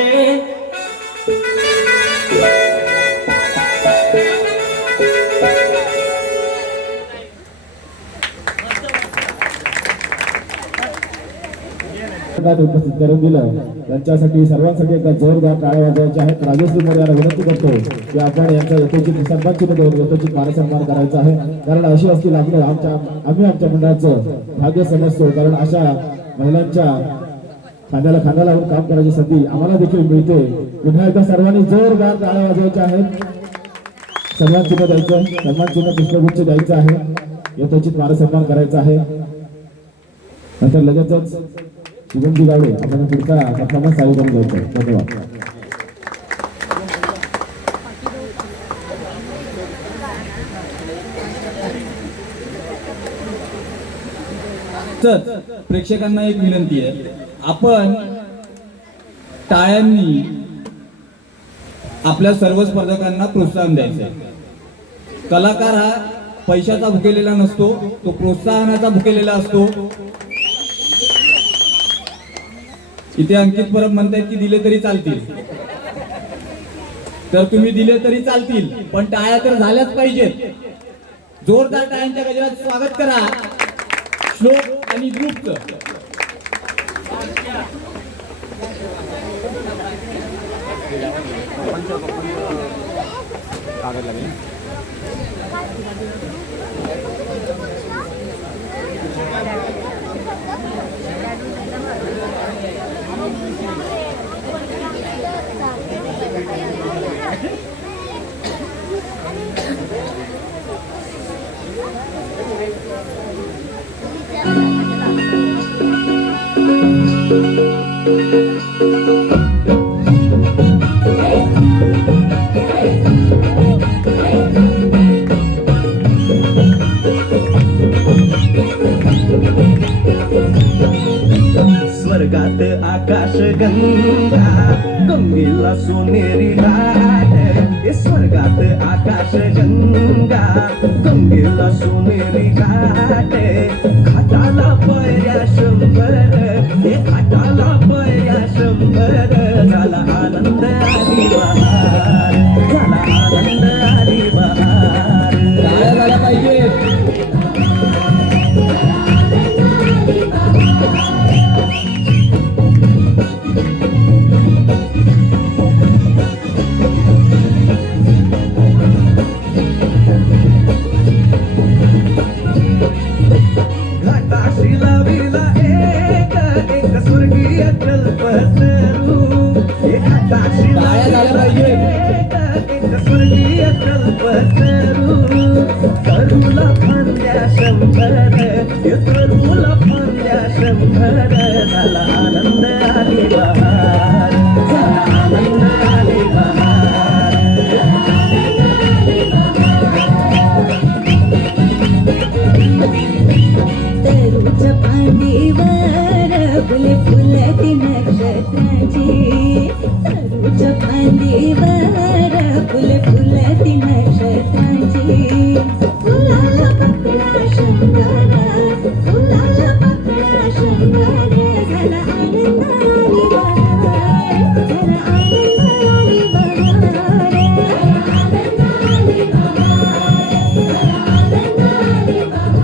उपस्थित करून दिलं त्यांच्यासाठी सर्वांसाठी एकदा जोरदार टाळ्या वाजवायच्या आहेत. राजश्री मोरे यांना विनंती करतो की आपण यांचा यथोचित सन्मानचिन्ह देऊन यथोचित मानसन्मान करायचा आहे. कारण अशी असतील आम्ही आमच्या मंडळाचं भाग्य समजतो, कारण अशा महिलांच्या खांद्याला खांदा लावून काम करायची संधी आम्हाला देखील मिळते. पुन्हा एकदा सर्वांनी जोरदार टाळ्या वाजवायच्या आहेत. सन्मानचिन्ह द्यायचं, सन्मानचिन्ह पुष्पगुच्छ द्यायचं आहे, यथोचित मानसन्मान करायचा आहे. नंतर लगेचच शुभमजी गावडे आपण पुढचा परफॉर्मन्स चालू करून घ्यायचा. धन्यवाद. तर प्रेक्षकांना एक विनंती आहे, आपण टाळ्यांनी आपल्या सर्व स्पर्धकांना प्रोत्साहन द्यायचं. कलाकार हा पैशाचा भुकेलेला नसतो, तो प्रोत्साहनाचा भुकेलेला असतो. इथे अंकित परब म्हणतायत की दिले तरी चालतील, तर तुम्ही दिले तरी चालतील, पण टाळ्या तर झाल्याच पाहिजेत. जोरदार टाळ्यांच्या गजरात स्वागत करा श्लोक आणि ग्रुपचं. स्वर्गात आकाश गंगा, गंगेला सोनेरी लाट. स्वर्गात आकाश गंगा, गंगेला सोनेरी लाट. घाटाला पायऱ्या 100, घाटाला पायऱ्या 100. झाला आनंद आली बहार, झाला आनंद आली बहार. झाला पाहिजे. घाटाशी लाविला एक स्वर्गीय कल्पतरू. घाटाशी लाविला एक स्वर्गीय कल्पतरू. तरुला फांद्या 100, तरुला फांद्या 100. झाला आनंद आली बहार. नंदीवर फुल फुलती नक्षत्रांची फुलाला पकडा शंकर फुलाला पकडा शंकर झाला आनंद आली बहार झाला आनंद आली बहार आनंद आली बहार आनंद आली बहार.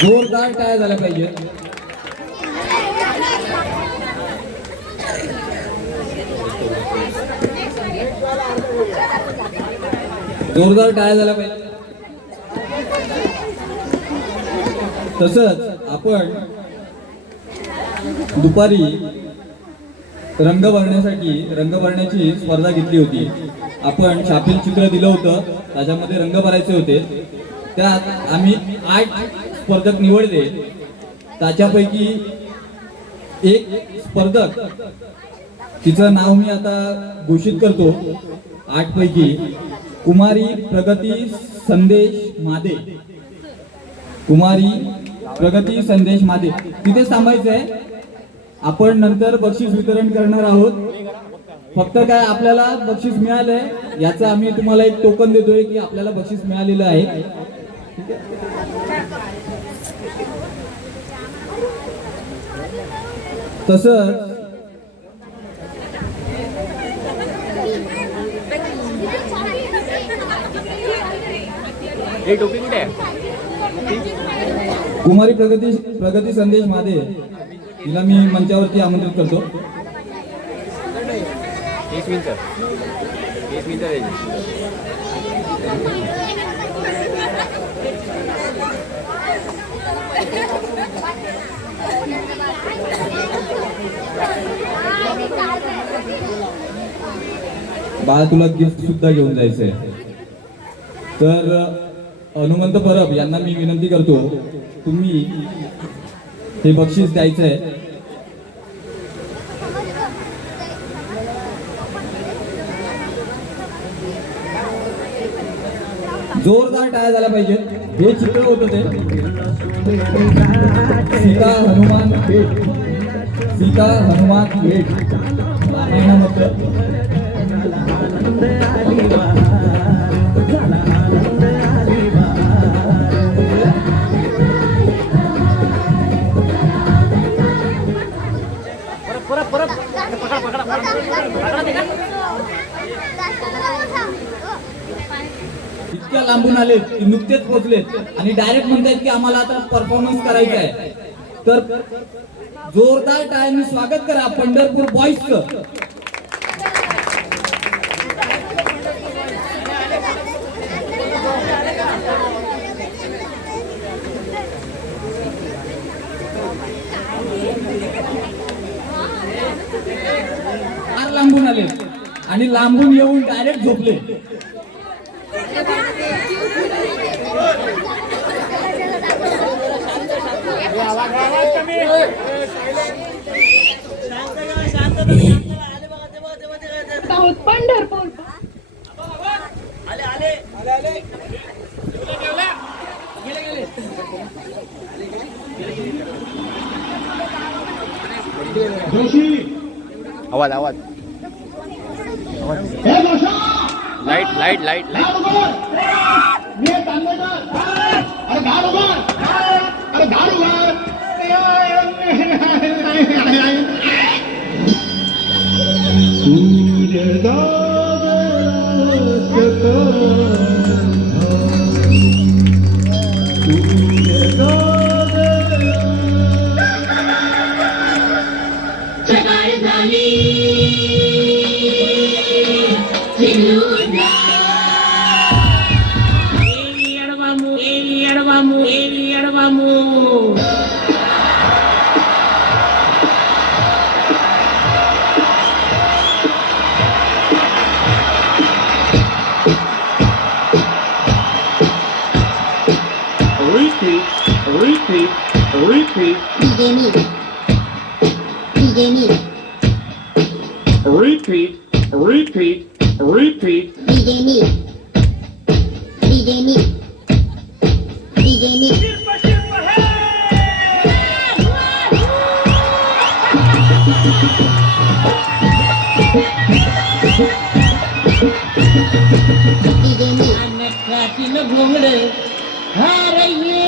जोरदार टाळ्या झाल्या पाहिजे. जोरदार टाळ्या झाल्या पाहिजे. तसंच आपण दुपारी रंग भरण्याची स्पर्धा घेतली होती. आपण छापील चित्र दिलं होतं, त्याच्यामध्ये रंग भरायचे होते. त्यात आम्ही 8 स्पर्धक निवडले. त्याच्यापैकी एक स्पर्धक, तिचं नाव मी आता घोषित करतो. 8 पैकी कुमारी प्रगती संदेश मादे. कुमारी प्रगती संदेश मादे, तिथे थांबायचं आहे. आपण नंतर बक्षीस वितरण करणार आहोत. फक्त काय आपल्याला बक्षीस मिळालंय याचं आम्ही तुम्हाला एक टोकन देतोय की आपल्याला बक्षीस मिळालेलं आहे. तसंच हे टोपी कुठे आहे? कुमारी प्रगती संदेश मादे, तिला मी मंचावरती आमंत्रित करतो. 20 मिनिटं बाळा, तुला गिफ्ट सुद्धा घेऊन जायचंय. तर हनुमंत परब यांना मी विनंती करतो, तुम्ही हे बक्षीस द्यायचंय. जोरदार टाळ्या झाल्या पाहिजेत. हे चित्र होतं ते सीता हनुमान भेट. सीता हनुमान भेट रामायणामध्ये. इतक्या लांबून आलेत की नुकतेच पोहोचलेत आणि डायरेक्ट म्हणतात की आम्हाला आता परफॉर्मन्स करायचा आहे. तर जोरदार टाळ्यांनी स्वागत करा पंढरपूर बॉईजचं. फार लांबून आले आणि लांबून येऊन डायरेक्ट झोपले. पंढरपूर आवाज लाईट काठीनं घोंगड अरे ये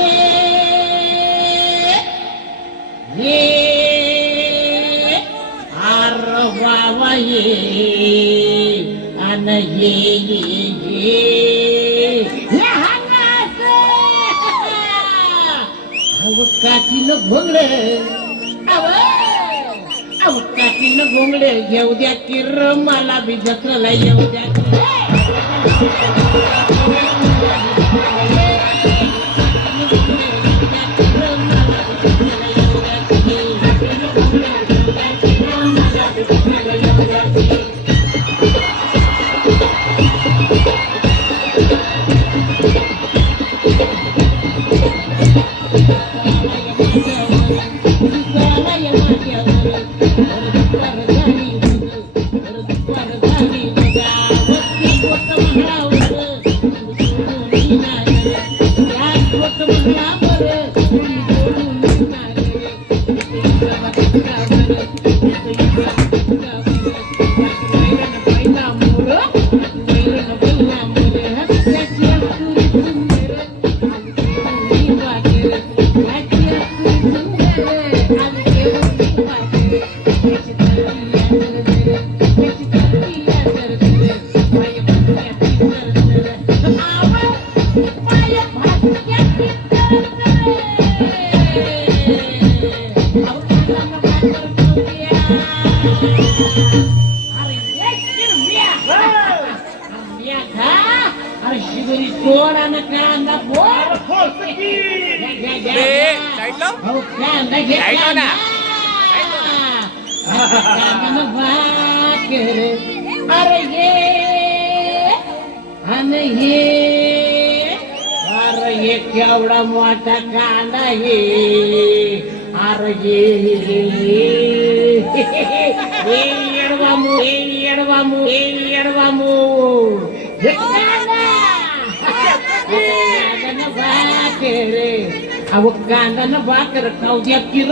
आर बाबा ये अन ये काठीनं घोंगड काठीनं घोंगड येऊ द्या की र मला बी जत्राला येऊ द्या अरे केवढा मोठा कांदा ये अरे येडवामू येडवामू येडवामू रे अव कांदा न भाकर खाऊ द्या की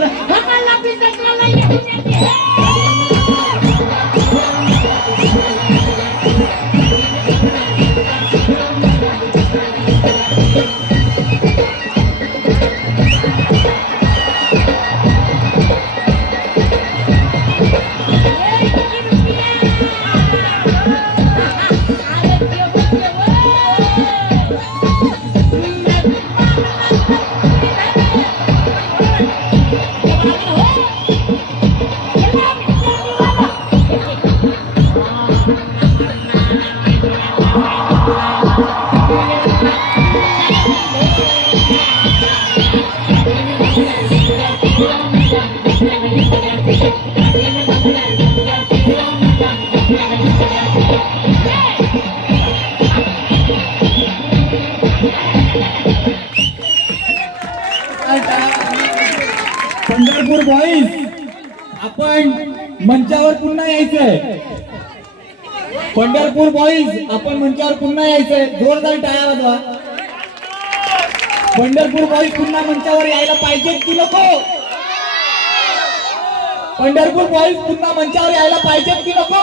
पंढरपूर बॉईज आपण मंचावर पुन्हा यायचंय. पंढरपूर बॉईज आपण मंचावर पुन्हा यायचंय. जोरदार टाळ्या वाजवा. पंढरपूर बॉईज पुन्हा मंचावर यायला पाहिजेत की नको? पंढरपूर बॉईज पुन्हा मंचावर यायला पाहिजेत की नको?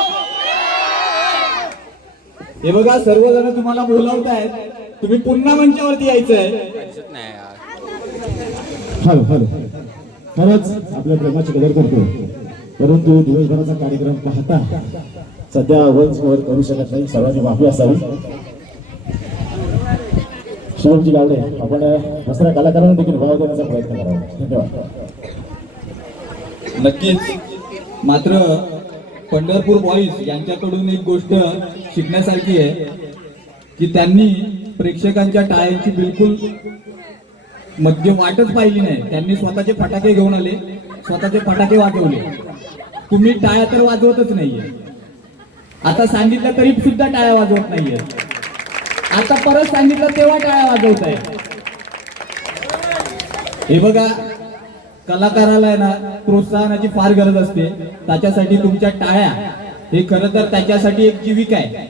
हे बघा सर्वजण तुम्हाला बोलावतायत. तुम्ही पुन्हा मंचावरती यायचंय. हॅलो हॅलो खरंच आपल्या प्रेमाची कदर करतो, परंतु दिवसभराचा कार्यक्रम पाहता सध्या वंच मोहर करू शकत नाही. सर्वांनी माफी असावी. शुभमजी गावडे आपण दुसऱ्या कलाकारांना देखील वाव देण्याचा प्रयत्न करावा. धन्यवाद. नक्कीच. मात्र पंढरपूर बॉईज यांच्याकडून एक गोष्ट शिकण्यासारखी आहे की त्यांनी प्रेक्षकांच्या टाळ्यांची बिलकुल मध्य वाटच पाहिली नाही. त्यांनी स्वतःचे फटाके घेऊन आले, स्वतःचे फटाके वाजवले. तुम्ही टाळ्या तर वाजवतच नाहीये. आता सांगितलं तरी सुद्धा टाळ्या वाजवत नाहीये. आता परत सांगितलं तेव्हा टाळ्या वाजवत आहे. हे बघा कलाकाराला आहे ना प्रोत्साहनाची फार गरज असते. त्याच्यासाठी तुमच्या टाळ्या हे खरं तर त्याच्यासाठी एक जीविका आहे.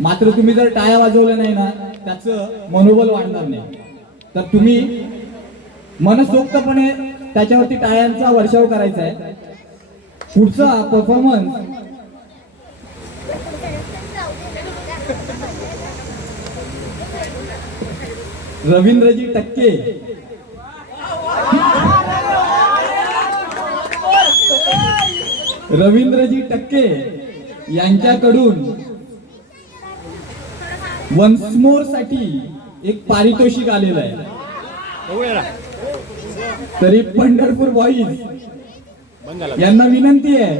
मात्र तुम्ही जर टाळ्या वाजवल्या नाही ना त्याचं मनोबल वाढणार नाही. तर तुम्ही मनसोक्तपणे त्याच्यावरती टाळ्यांचा वर्षाव करायचा आहे. पुढचा परफॉर्मन्स रवींद्रजी टक्के यांच्याकडून वन्स मोर साठी एक पारितोषिक आलेलं आहे. तरी पंढरपूर बॉईज यांना विनंती आहे,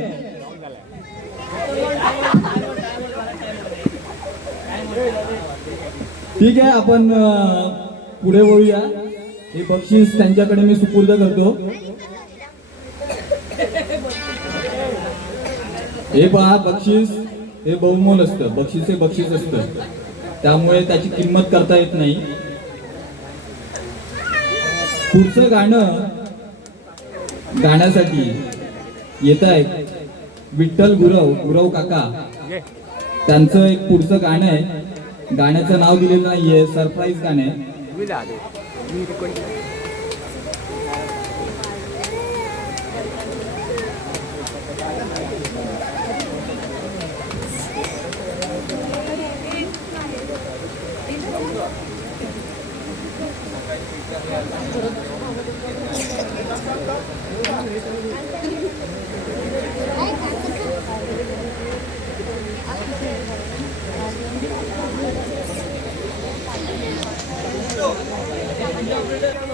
ठीक आहे आपण पुढे वळूया. हे बक्षीस त्यांच्याकडे मी सुपूर्द करतो. हे पहा, बक्षीस हे बहुमोल असतं, बक्षीस हे बक्षीस असतं, त्यामुळे त्याची किंमत करता येत नाही. पुढचं गाणं गाण्यासाठी येत आहे विठ्ठल गुरव काका. त्यांचं एक पुढचं गाणं आहे, गाण्याचं नाव दिलेलं नाहीये, सरप्राईज गाणं आहे.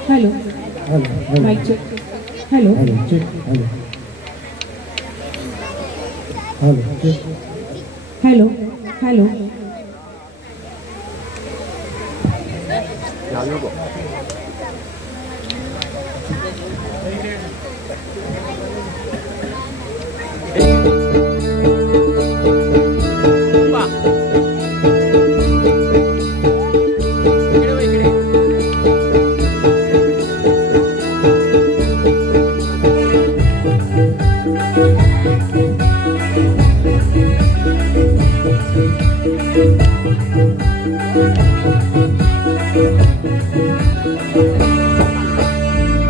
Hello mic check. Hello hello hello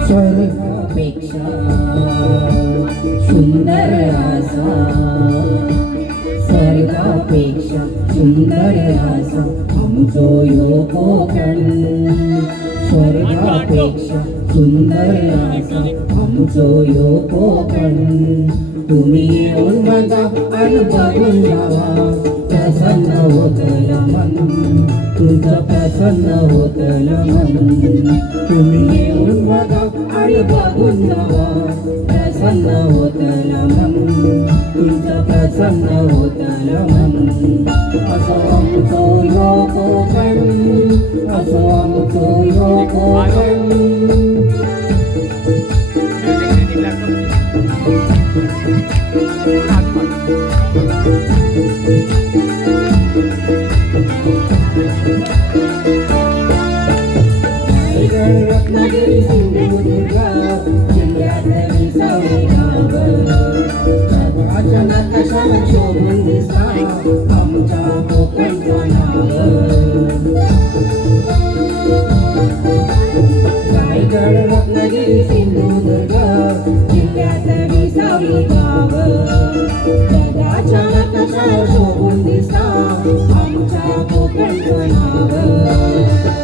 स्वर्गापेक्षा सुंदर असा, स्वर्गापेक्षा सुंदर असा आमचो यो कोकण. स्वर्गापेक्षा सुंदर असा आमचो यो कोकण. तुम्ही येऊन बघा आणि बघून जावा, प्रसन्न होतलं मन, तुझं प्रसन्न होतलं मन. तुम्ही येऊन बघा आणि बघून जावा, प्रसन्न होतलं मन, तुझं प्रसन्न होतलं मन. असो आमचो यो कोकण, असो आमचो यो कोकण. रत्नागिरी सिंधुदुर्ग जिल्ह्यातली सावळी गावं, जगाच्या नकाशावर शोभून दिसा आमच्या कोकणचं नाव. रायगड रत्नागिरी सिंधुदुर्ग जिल्ह्यातली सावळी गावं, जगाच्या नकाशावर शोभून दिसा आमच्या कोकणचं नाव.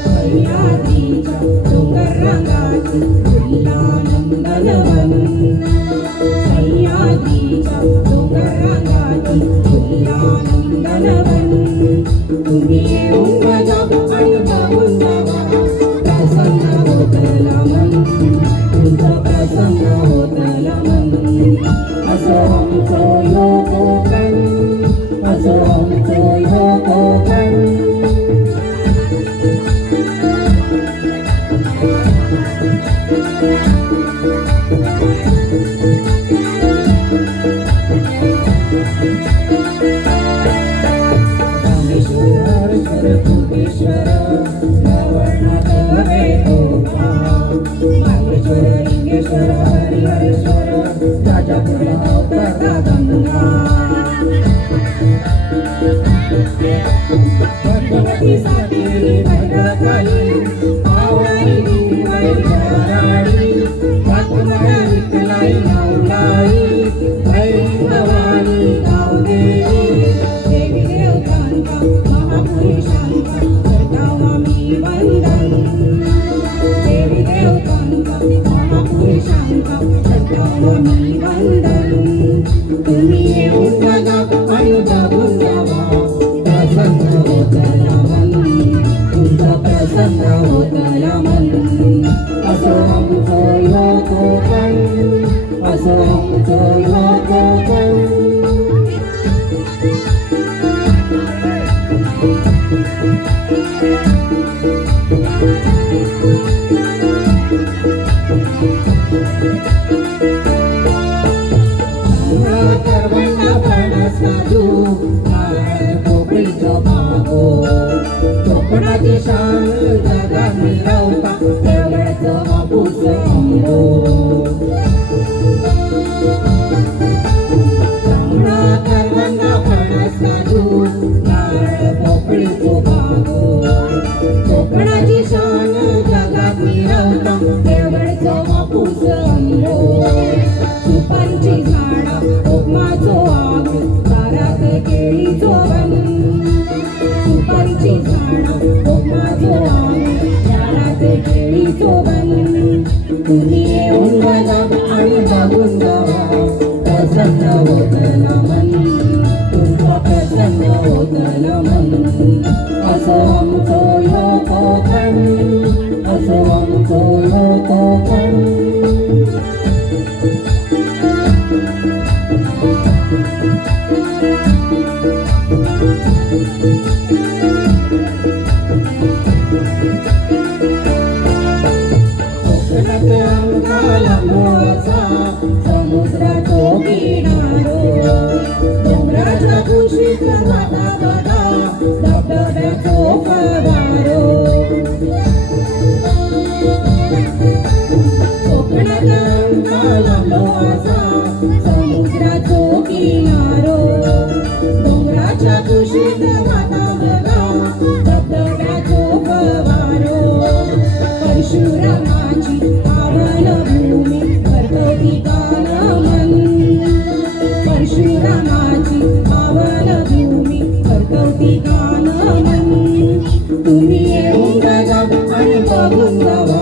सह्याद्रीच्या डोंगर रंगाची फुलला नंदनवन, सह्याद्रीच्या डोंगर रंगाची फुलला नंदनवन. तुम्ही येऊन बघा आणि बघून जावा, प्रसन्न होतलं मन, तुझं प्रसन्न होतलं मन. असो आमचो यो कोकण, असो आमचो यो कोकण. तुम्ही येऊन बघा आणि बघून जावा प्रसन्न होतला मन तुमचं प्रसन्न होतला मन असो आमचं ह्यो कोकण असो आमचं ह्यो कोकण करवंदा फणस काजू नारळ पोकळीचं बागो कोकणाची शान जगात मिरवता देवगडचं बापूस आंबो जांभळा करवंदा फणस काजू नारळ पोकळीचं बागो कोकणाची शान जगात मिरवता देवगडचं बापूस आंबो सुपारीची झाडा कोकमाचो आग दारात केळीचो वन सुपारीची झाडा कोकमाचो आग दारात केळीचो वन तुम्ही येऊन बघा आणि बघून जावा प्रसन्न होतला मन तुमचं प्रसन्न होतला मन असो आमचो ह्यो कोकण असो आमचो ह्यो कोकण समुद्राचो किनारो डोंगराच्या कुशीत वाटा बघा धबधब्याचो फवारो कोकणात लांबलो असा समुद्राचो किनारो डोंगराच्या कुशीत वाटा बघा धबधब्याचो फवारो परशुरामाची पावनभूमी भरभती गान मन परशुरामाची पावनभूमी भरभती गान मन तुम्ही येऊन बघा आणि बघून जावा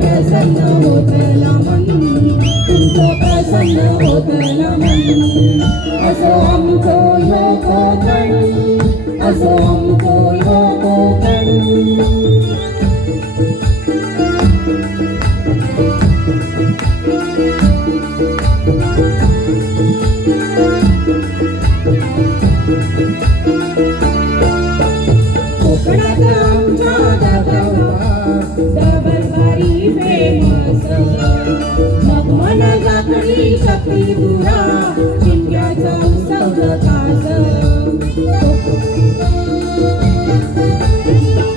प्रसन्न होतला मन तुमचं प्रसन्न होतला मन असो आमचो ह्यो कोकण असो आमचो ह्यो कोकण कोकणात आमच्या दरबारी फेमस मगमन जाकडी शक्ती दुरा चिंग्याचा उत्सव कास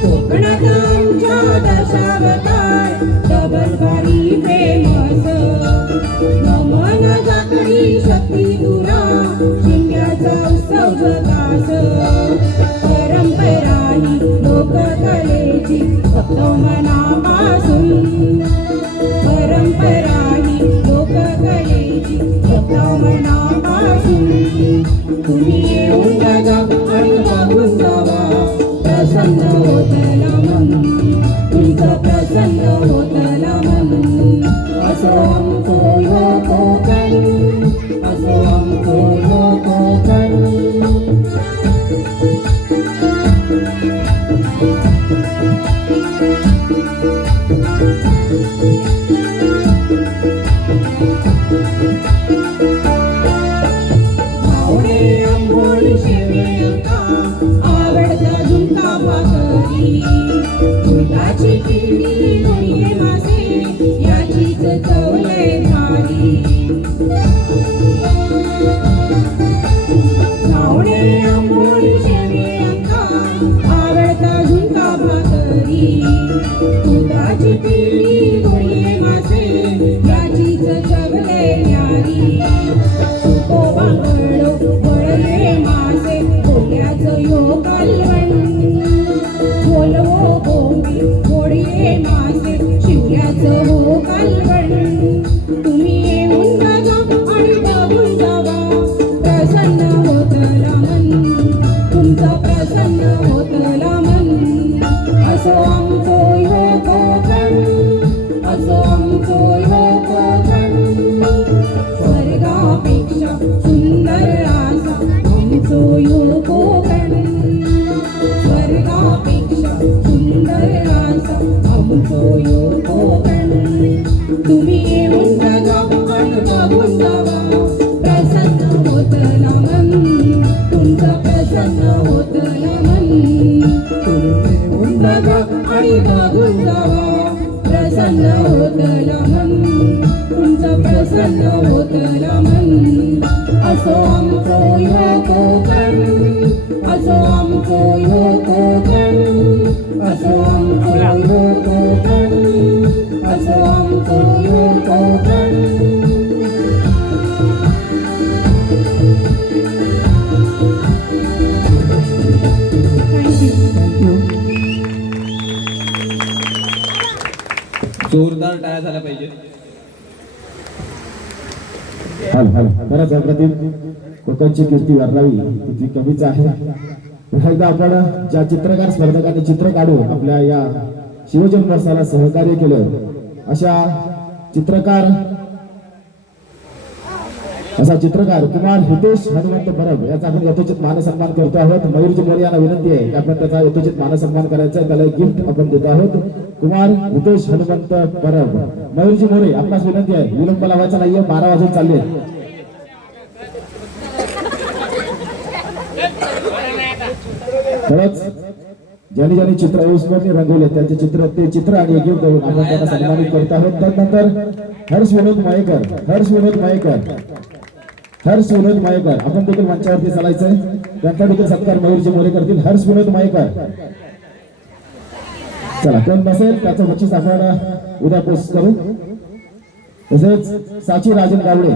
कोकणात आमच्या दशावतार दरबारी फेमस मगमन जाकडी शक्ती दुरा चिंग्याचा उत्सव कास परंपरा ही लोककलेची फक्त मनापासून परंपरा ही लोककलेची फक्त मनापासून तुम्ही येऊन बघा आणि बघून जावा प्रसन्न होतला मन तुमचं प्रसन्न होतला मन असो आमचो ह्यो कोकण असो आमचो ह्यो कोकण भावणे आंबोळी शेवयांका आवडता झुणका भाकरी झुणकाची किडी लोणी मासे याचीच चव लय भारी असो आमचो ह्यो कोकण असो आमचो ह्यो कोकण असो आमचो ह्यो कोकण असो आमचो ह्यो कोकण जोरदार टाळ्या झाल्या पाहिजे. बऱ्याच अप्रतिम कोकणची कीर्ती वर्णावी ती कमीच आहे. पुन्हा एकदा आपण ज्या चित्रकार स्पर्धकांनी चित्र काढून आपल्या या शिवजन्मोत्सवाला सहकार्य केलं असा चित्रकार कुमार हितेश हनुमंत परब याचा आपण यथोचित मानसन्मान करतो आहोत. मयूरजी मोरे यांना विनंती आहे की आपण त्याचा यथोचित मानसन्मान करायचा आहे. त्याला एक गिफ्ट आपण देतो आहोत. कुमार हितेश हनुमंत परब, मयूरजी मोरे आपणास विनंती आहे, विलंब लावायचा नाहीये, 12 वाजून चालले. खरंच ज्यांनी ज्यांनी चित्र उत्स्फूर्त रंगवले त्यांचे चित्र आणि एक गिफ्ट देऊन आपण त्यांना सन्मानित करत आहोत. त्यानंतर हर्ष विनोद मायेकर आपण देखील मंचावरती चालायचंय. त्यांचा देखील सत्कार मयूरजी मोरे करतील. हर्ष विनोद मायेकर, चला कोण नसेल त्याचं बक्षीस आपण उद्या पोस्ट करू. तसेच साची राजन गावडे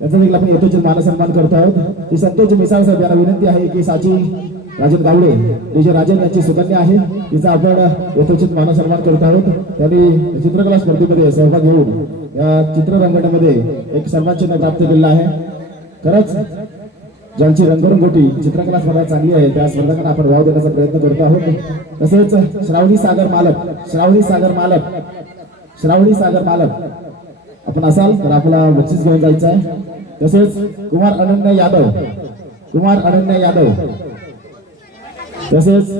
याचा देखील आपण यथोचित मानसन्मान करतो आहोत. ती संतोष मिसाळ साहेब यांना विनंती आहे की साची राजन गावडे जे राजन यांची सुकन्या आहे तिचा आपण यथोचित मानसन्मान करत आहोत. त्यांनी चित्रकला स्पर्धेमध्ये सहभाग घेऊन या चित्ररंगणामध्ये एक सन्मान चिन्ह प्राप्त केलेलं आहे. खरंच ज्यांची रंगरंगोटी चित्रकला स्पर्धा चांगली आहे त्या स्पर्धकांना आपण वाव देण्याचा प्रयत्न करत आहोत. तसेच श्रावणी सागर मालक आपण असाल तर आपला बक्षीस घेऊन जायचं आहे. तसेच कुमार अनन्या यादव तसेच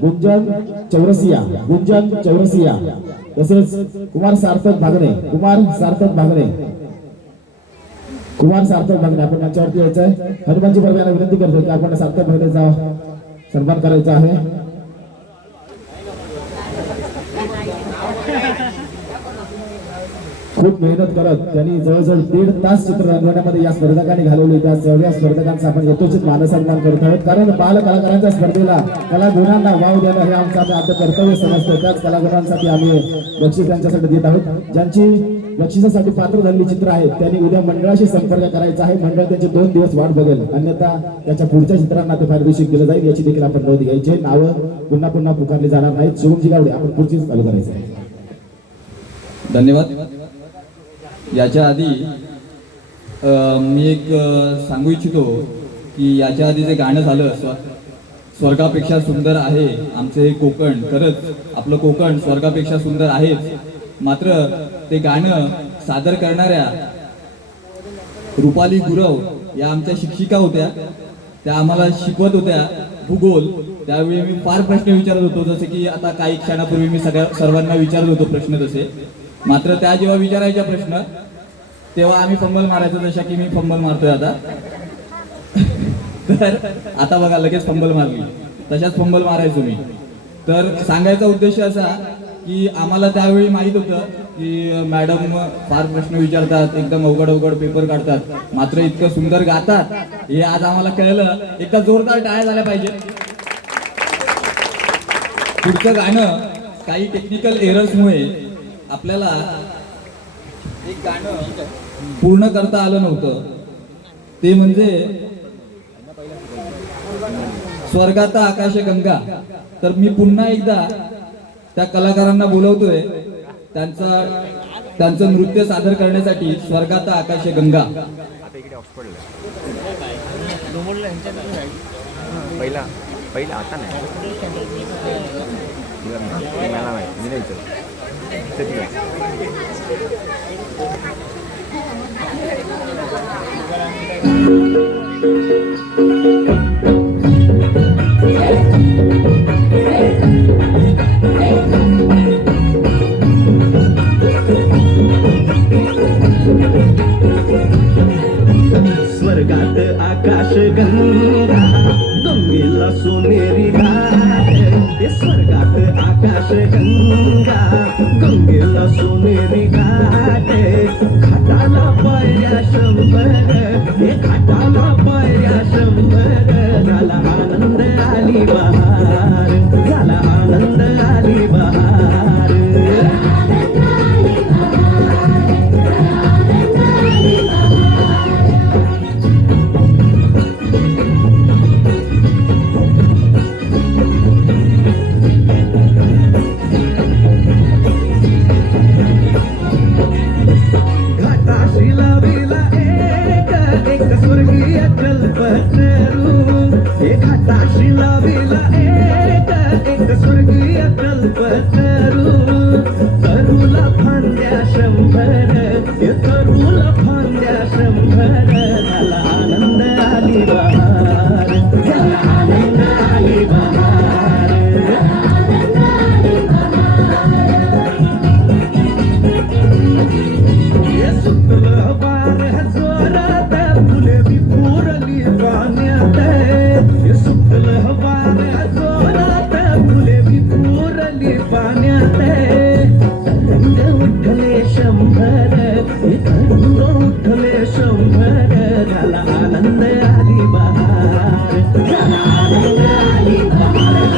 गुंजन चौरसिया तसेच कुमार सार्थक भागणे आपण त्यांच्यावरती यायचं आहे. हनुमानजी परब यांना विनंती करतो की आपण सार्थक भागणेचा सन्मान करायचा आहे. खूप मेहनत करत त्यांनी जवळजवळ 1.5 तास चित्र रंगवण्यामध्ये या स्पर्धकांनी घालवले. त्या सगळ्या स्पर्धकांचा आपण यथोचित मानसन्मान करत आहोत. कारण बाल कलाकारांच्या स्पर्धेला कलागुणांना वाव देणं हे आमचं आद्य कर्तव्य समजतं. त्याच कलागुणांसाठी आम्ही बक्षीस त्यांच्यासाठी देत आहोत. ज्यांची बक्षिसासाठी पात्र झालेली चित्र आहेत त्यांनी उद्या मंडळाशी संपर्क करायचा आहे. मंडळ त्यांचे 2 दिवस वाट बघेल, अन्यथा त्याच्या पुढच्या चित्रांना ते पारितोषिक दिलं जाईल. याची देखील आपण नोंद घ्यायची. नावं पुन्हा पुन्हा पुकारली जाणार नाहीत. शुभमजी गावडे आपण पुढची चालू करायचं आहे. धन्यवाद. याच्या आधी मी एक सांगू इच्छितो की याच्या आधी जे गाणं झालं स्वर्गापेक्षा सुंदर आहे आमचे हे कोकण, खरंच आपलं कोकण स्वर्गापेक्षा सुंदर आहेच. मात्र ते गाणं सादर करणाऱ्या रुपाली गुरव या आमच्या शिक्षिका होत्या. त्या आम्हाला शिकवत होत्या भूगोल. त्यावेळी मी फार प्रश्न विचारत होतो, जसे की आता काही क्षणापूर्वी मी सर्वांना विचारत होतो प्रश्न तसे. मात्र त्या जेव्हा विचारायच्या प्रश्न तेव्हा आम्ही फंबल मारायचो, जशा की मी फंबल मारतोय आता. तर आता बघा लगेच फंबल मारली, तशाच फंबल मारायचो मी. तर सांगायचा उद्देश असा की आम्हाला त्यावेळी माहीत होतं की मॅडम फार प्रश्न विचारतात, एकदम अवघड पेपर काढतात, मात्र इतकं सुंदर गातात हे आज आम्हाला कळलं. एकदा जोरदार टाळ्या झाल्या पाहिजे. पुढचं गाणं काही टेक्निकल एरर्समुळे आपल्याला एक गाणं पूर्ण करता आलं नव्हतं. ते म्हणजे स्वर्गात आकाश गंगा. तर मी पुन्हा एकदा त्या कलाकारांना बोलवतोय त्यांचं नृत्य सादर करण्यासाठी. स्वर्गात आकाश गंगा. पहिला आता नाही स्वर्गात आकाश गंगा, गंगेला सोनेरी घाट, हे स्वर्गात आकाश गंगा गंगेला सोनेरी घाटे घाटाला पायऱ्या शंभर हे घाटाला पायऱ्या शंभर झाला आनंद आली बहार झाला आनंद आली बहार घाटाशी लाविला एक स्वर्गीय कल्पतरू हे घाटाशी लाविला एक स्वर्गीय कल्पतरू तरुला फांद्या शंभर हे तरुला फांद्या शंभर झाला आनंद आली बहार झाला आनंद आली बहार सुटलं बार जोरात फुले बी फुरली पाण्यात सुटलं बार जोरात फुले बी फुरली पाण्यात तरंग उठले शंभर तरंग उठले शंभर झाला आनंद आली बहार झाला आनंद आली बहार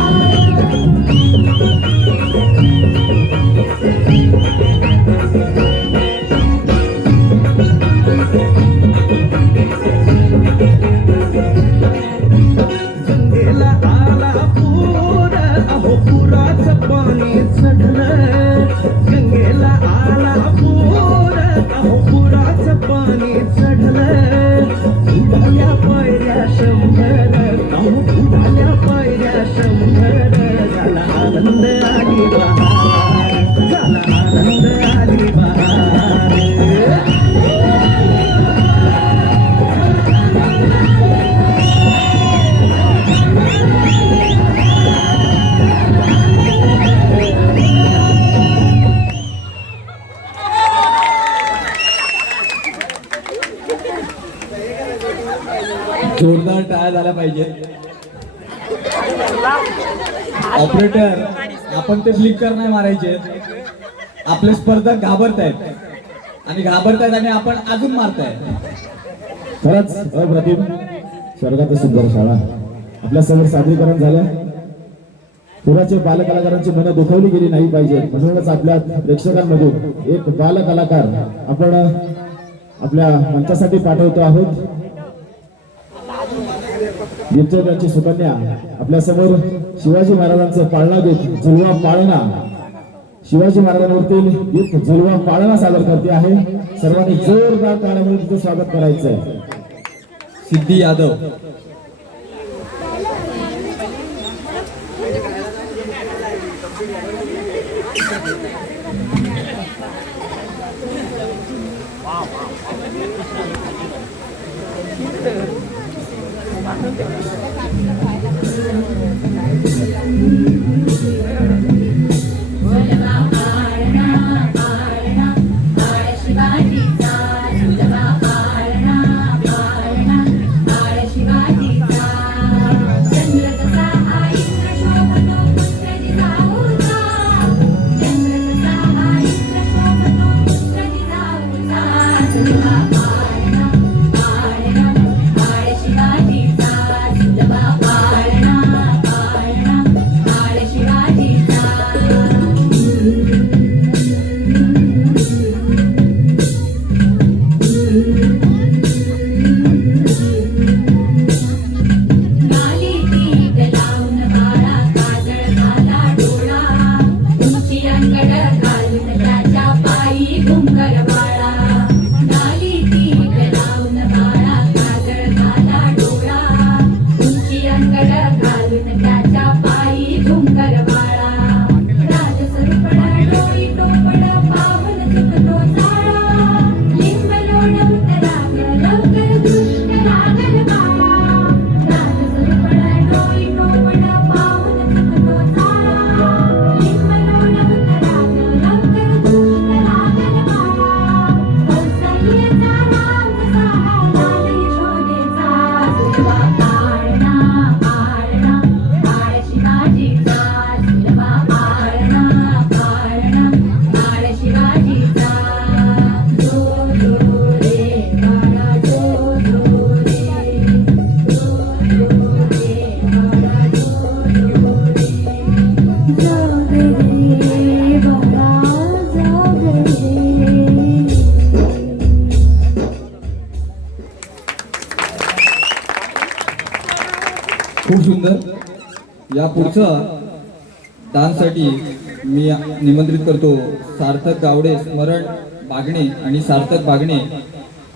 गंगेला आला पूर अहो पुराचं पाणी चढलं गंगेला आला पूर अहो पुराचं पाणी चढलं उडाल्या पायऱ्या शंभर अहो उडाल्या पायऱ्या शंभर झाला आनंद आली बहार झाला आनंद आली बहार जोरदार टाळ्या झाल्या पाहिजे. ऑपरेटर आपण ते फ्लिकर नाही मारायचे. आपले स्पर्धक घाबरतायत आणि आपण अजून मारताय. खरंच अप्रतिम स्वर्गात सुंदर शाळा आपल्या समोर सादरीकरण झालं. पुराचे बालकलाकारांची मनं दुखावली गेली नाही पाहिजे म्हणूनच आपल्या प्रेक्षकांमधून एक बालकलाकार आपण आपल्या मंचासाठी पाठवतो आहोत. त्यांची सुकन्या आपल्या समोर शिवाजी महाराजांचं पाळणा गीत झुलवा पाळणा शिवाजी महाराजांवरती एक झुलवा पाळणा सादर करते आहे. सर्वांनी जोरदार टाळ्यांनी तिचं स्वागत करायचं आहे. सिद्धी यादव शिवाजी खूप सुंदर. या पुढचा डान्ससाठी मी निमंत्रित करतो सार्थक गावडे, स्मरण बागणे आणि सार्थक बागणे.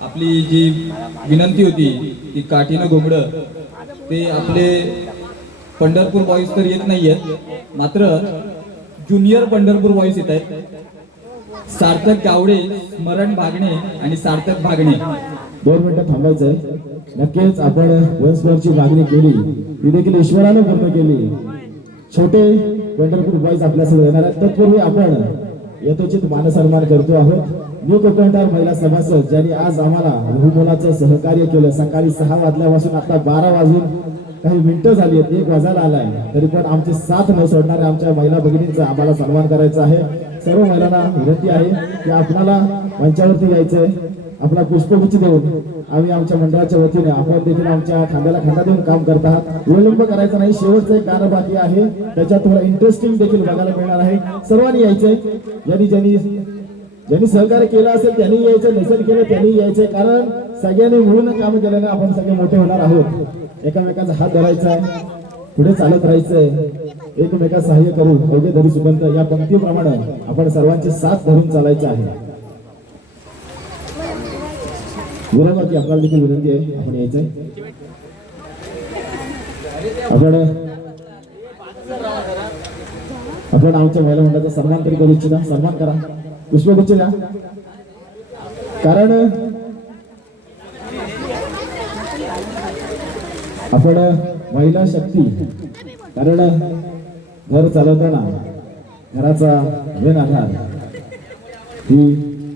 आपली जी विनंती होती ती काठीनं घोंगडं, ते आपले पंढरपूर बॉईज तर येत नाही आहेत, मात्र ज्युनियर पंढरपूर बॉईज येत आहेत. सार्थक गावडे, स्मरण बागणे आणि सार्थक बागणे. 2 मिनिटं थांबायचंय. नक्कीच आपण वंशवरची मागणी केली, ती देखील ईश्वरानं पूर्ण केली. छोटे पंढरपूर बॉईज आपल्यासमोर येणार आहेत. तत्पूर्वी आपण यथोचित मानसन्मान करतो आहोत. न्यू कोकणटार महिला सभासद ज्यांनी आज आम्हाला बहुमोलाचं सहकार्य केलं. सकाळी 6 वाजल्यापासून आता 12 वाजून काही मिनिटं झाली आहेत, 1 वाजायला आलाय, तरी पण आमचे साथ न सोडणाऱ्या आमच्या महिला भगिनींचा आम्हाला सन्मान करायचा आहे. सर्व महिलांना विनंती आहे की आपल्याला मंचावरती यायचंय. आपला पुष्पगुच्छ देऊन आम्ही आमच्या मंडळाच्या वतीने आपण देखील आमच्या खांद्याला खांदा देऊन काम करत आहात. विलंब करायचा नाही. शेवटचं एक गाणं बाकी आहे, त्याच्यात थोडं इंटरेस्टिंग देखील बघायला मिळणार आहे. सर्वांनी यायचंय. ज्यांनी सहकार्य केलं असेल त्यांनी यायचं, नसेल केलं त्यांनी यायचंय. कारण सगळ्यांनी मिळून काम केल्याने आपण सगळे मोठे होणार आहोत. एकमेकांचा हात धरायचा आहे, पुढे चालत राहायचंय, एकमेकांना सहाय्य करून अवघे धरी सुगंध या पंक्तीप्रमाणे आपण सर्वांची साथ धरून चालायचं आहे. विरोधाची आपल्याला देखील विनंती आहे, आपण यायचंय. आपण आमच्या महिला मंडळाचा सन्मान तरी करू इच्छिता. सन्मान करा, पुष्पगुच्छ द्या. कारण आपण महिला शक्ती, कारण घर चालवताना घराचा मेन आधार ही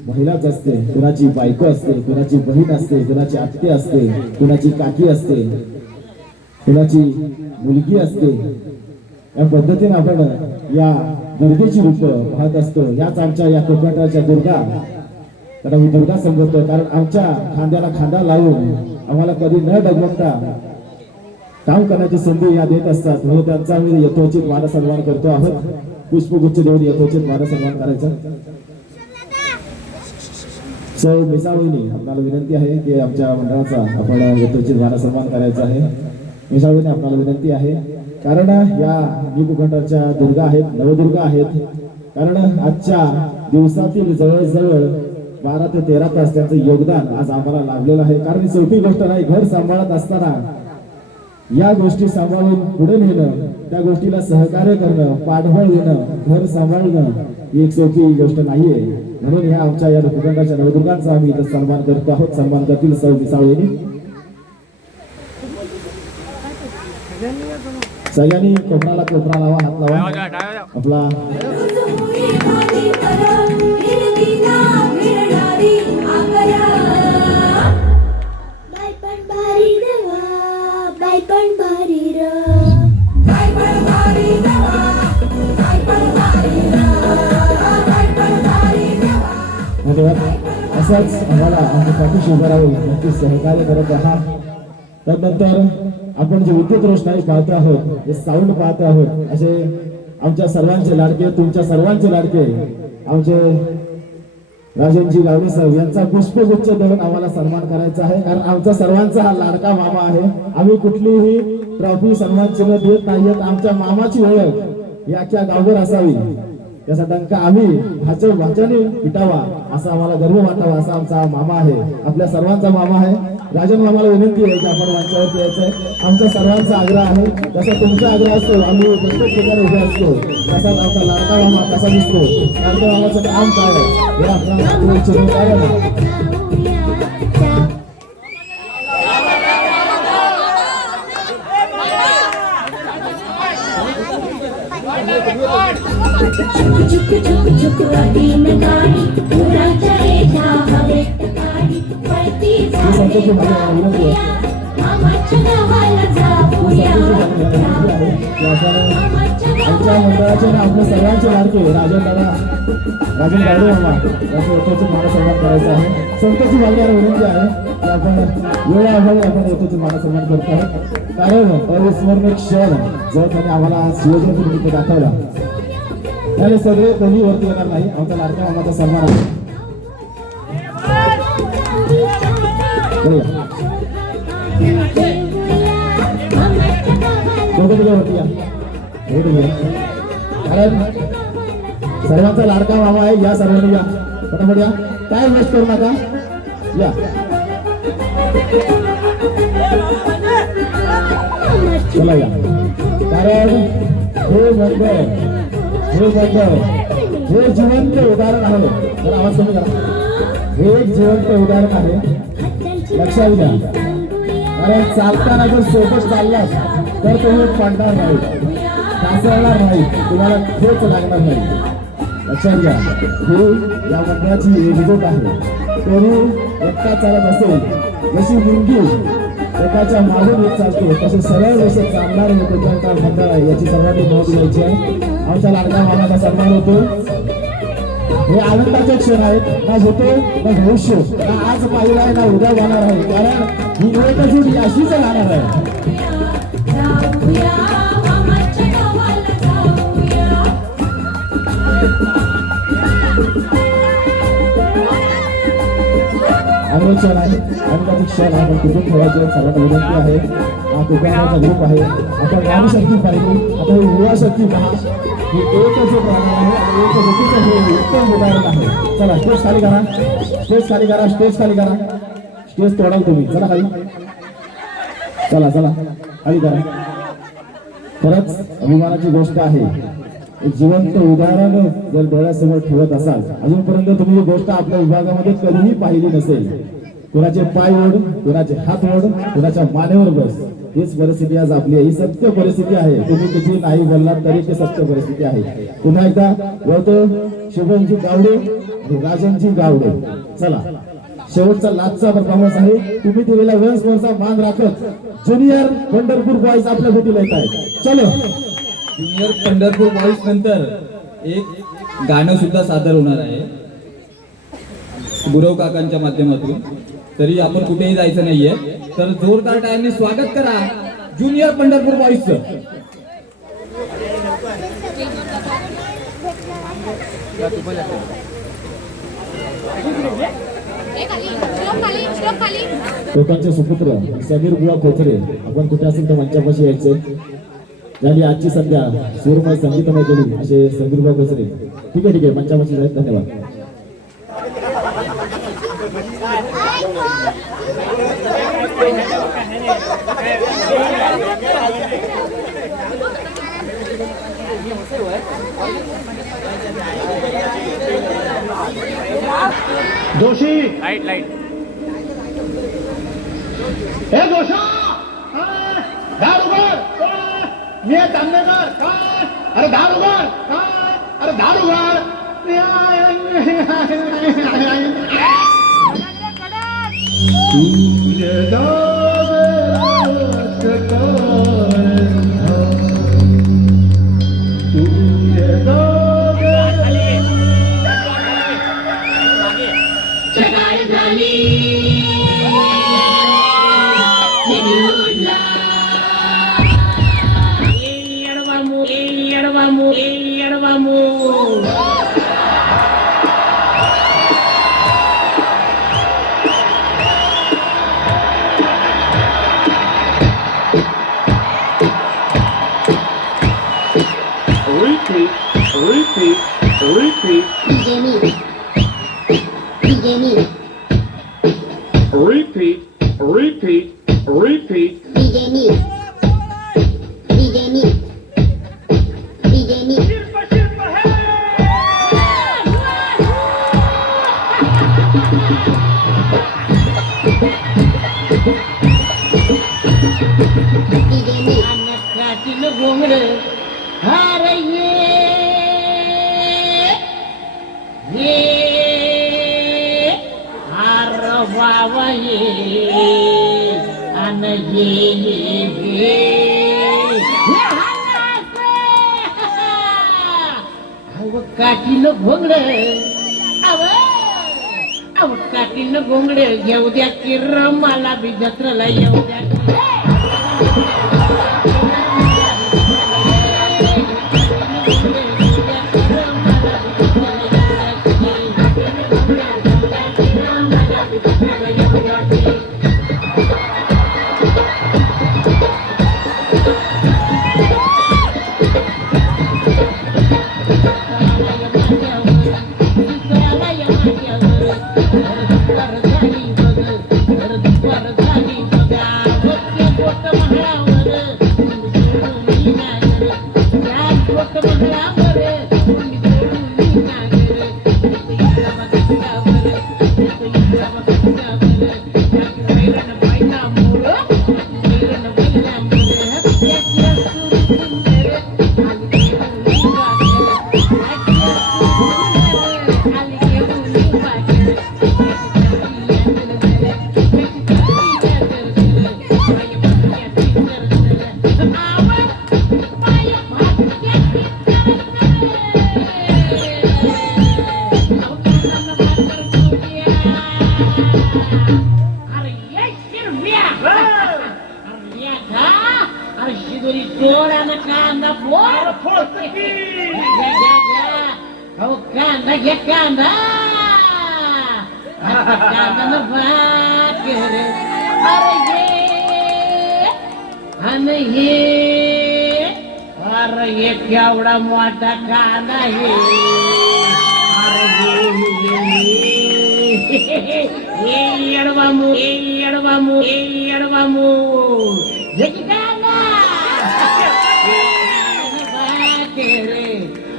महिलाच असते. कुणाची बायको असते, कुणाची बहीण असते, कुणाची आत्ते असते, कुणाची काकी असते, कुणाची मुलगी असते. या पद्धतीने आपण या दुर्गेची रूप पाहत असतो. याच आमच्या या कोकणाच्या दुर्गा, कारण मी दुर्गा संबोधतो कारण आमच्या खांद्याला खांदा लावून आम्हाला कधी न डगमगता काम करण्याची संधी या देत असतात. म्हणून त्यांचा आम्ही यथोचित मानसन्मान करतो आहोत. पुष्पगुच्छ देऊन यथोचित मानसन्मान करायचा. सौ मिसावळीनी आपल्याला विनंती आहे की आमच्या मंडळाचा आपण यथोचित मानसन्मान करायचा आहे. मिसावळीने आपल्याला विनंती आहे, कारण या न्यू कोकणटारच्या दुर्गा आहेत, नवदुर्गा आहेत. कारण आजच्या दिवसातील जवळजवळ 12 ते 13 तास त्यांचं योगदान आज आम्हाला लाभलेलं आहे. कारण ही सोपी गोष्ट नाही. घर सांभाळत असताना या गोष्टी सांभाळून पुढे नेणं, त्या गोष्टीला सहकार्य करणं, पाठबळ देणं, घर सांभाळणं ही एक सोपी गोष्ट नाहीये. म्हणून ह्या आमच्या या कोकणटारच्या नवदुर्गांचा आम्ही इथं सन्मान करतो आहोत. सन्मान करतील सौ मिसावळीनी. सगळ्यांनी कोपराला कोपरा लावा, हात लावा. आपला असंच आम्हाला आमच्या पाठीशी उभं राहून नक्की सहकार्य करत आहात. त्यानंतर आपण जे विद्युत रोषणाई पाहतो आहोत, जे साऊंड पाहतो आहोत, असे आमच्या सर्वांचे लाडके, तुमच्या सर्वांचे लाडके आमचे राजनजी गावडे साहेब यांचा पुष्पगुच्छ देऊन आम्हाला सन्मान करायचा आहे. कारण आमचा सर्वांचा हा लाडका मामा आहे. आम्ही कुठलीही ट्रॉफी सन्मान चिन्ह देत नाहीयेत. आमच्या मामाची ओळख ही अख्ख्या गावभर असावी, त्याचा डंका आम्ही भाच्याने पिटावा, असा आम्हाला गर्व वाटावा, असा आमचा मामा आहे. आपल्या सर्वांचा मामा आहे. राजन मामाला विनंती आहे की आपण मंचावरती यायचंय. आमचा सर्वांचा आग्रह आहे. जसा तुमचा आग्रह असतो, आम्ही प्रत्येक ठिकाणी उभे असतो, तसाच आमचा लाडका मामा कसा दिसतो, लाडका मामाचं काम काय आहे हे आपल्याला इच्छित आहे. आमच्या मंडळाचे आपल्या सर्वांचे लाडके राजन गावडे मामा यांचं यथोचित मानसन्मान करायचा आहे. संतोषी मागण्याला विनंती आहे की आपण वेळाअभावी आपण यथोचित मानसन्मान करत आहोत. कारण अविस्मरणीय क्षण जर त्यांनी आम्हाला शिवजयंती दाखवला, त्याने सगळे कधी वरती येणार नाही. आमच्या लाडक्या मामाचा सन्मान आहे. ठीक आहे वरती या. ठीक आहे. कारण सर्वांचा लाडका मामा आहे. या सर्वांनी या फटाफट या. काय वेस्ट करू नका या. चला या. कारण हे मंडळ हे जिवंत उदाहरण आहे. जरा आवाज कमी करा. हे एक जिवंत उदाहरण आहे. लक्षात घ्या. कारण चालताना जर सोबत चाललास तर तुम्ही पडणार नाही, ढासळणार नाही, तुम्हाला ठोच लागणार नाही. लक्षात घ्या. ही या मंडळाची एकजूट आहे. कोणी एकटा चालत असेल, जशी मुंगी एकाच्या मागून येत चालते, तसे सरळ रेषेत चालणारे लोकांचा मंडळ आहे. याची सर्वांनी नोंद घ्यायची आहे. आमच्या लाडक्या मामाचा सन्मान होतो. हे आनंदाचे क्षण आहेत. ना होतो ना भविष्य, ना आज पाहिलं आहे ना उद्या जाणार आहे. कारण ही एकजूट अशीच राहणार आहे. क्षण आहे. आनंदाचे क्षण आपण कुठून ठेवायचे सर्वांना विनंती आहे. हा कुटुंबाचा ग्रुप आहे. आपण नामशक्ती पाहिली, आता ही युवा शक्ती पहा. ही एकजूट राहणार आहे आणि एकजुटीचं हे उत्तम उदाहरण आहे. चला स्टेज खाली करा, स्टेज खाली करा, स्टेज खाली करा. स्टेज तोडाल तुम्ही. चला खाली, चला चला खाली करा. खरंच अभिमानाची गोष्ट आहे. एक जिवंत उदाहरण जर डोळ्यासमोर ठेवत असाल, अजूनपर्यंत तुम्ही ही गोष्ट आपल्या विभागामध्ये कधीही पाहिली नसेल. कुणाचे पाय ओढ, कुणाचे हात ओढ, कुणाच्या मानेवर बस, हीच परिस्थिती आज आपली आहे. ही सत्य परिस्थिती आहे. तुम्ही किती नाही बोललात तरी ती सत्य परिस्थिती आहे. पुन्हा एकदा बोलतो, शुभमजी गावडे, राजनजी गावडे. चला शेवटचा लास्टचा परफॉर्मन्स आहे. तुम्ही दिलेला वेळेचा मान राखत ज्युनियर पंढरपूर बॉईज आपल्या भेटीला येत आहेत. चलो. ज्युनियर पंढरपूर बॉईज नंतर एक गाणं सुद्धा सादर होणार आहे गुरव काकांच्या माध्यमातून. तरी आपण कुठेही जायचं नाहीये, तर जोरदार टाळ्यांनी स्वागत करा ज्युनियर पंढरपूर बॉईजचं. लोकांचे सुपुत्र समीर बुवा खोचरे, आपण कुठे असेल तर मंचापाशी यायचे. झाली आजची संध्या सूरमय संगीतमय केली असे समीर बुवा खोचरे. ठीक आहे, ठीक आहे, मंचापाशी जाईल. धन्यवाद. जोशी लाईट लाईट हे जोशा दार उघड. मी तांबेकर काय? अरे दार उघड काय? अरे दार उघड. काठीनं घोंगड काठीनं घोंगड येऊ द्या किर मला बी जत्रेला येऊ द्या. अरे ये केवढा मोठा कांदा आहे. येडवामू येडवामू येडवामू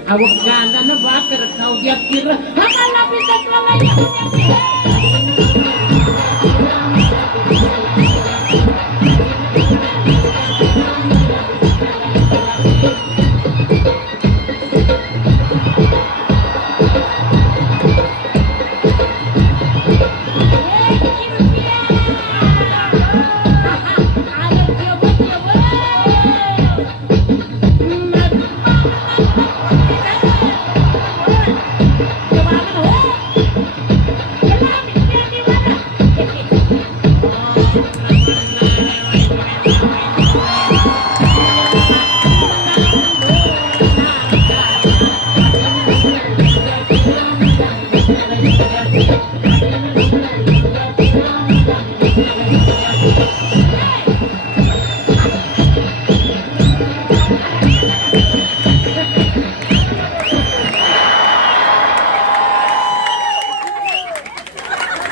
अहो कांदा न भाकर खाऊ द्या किर आम्हाला बी जत्राला येऊ द्या.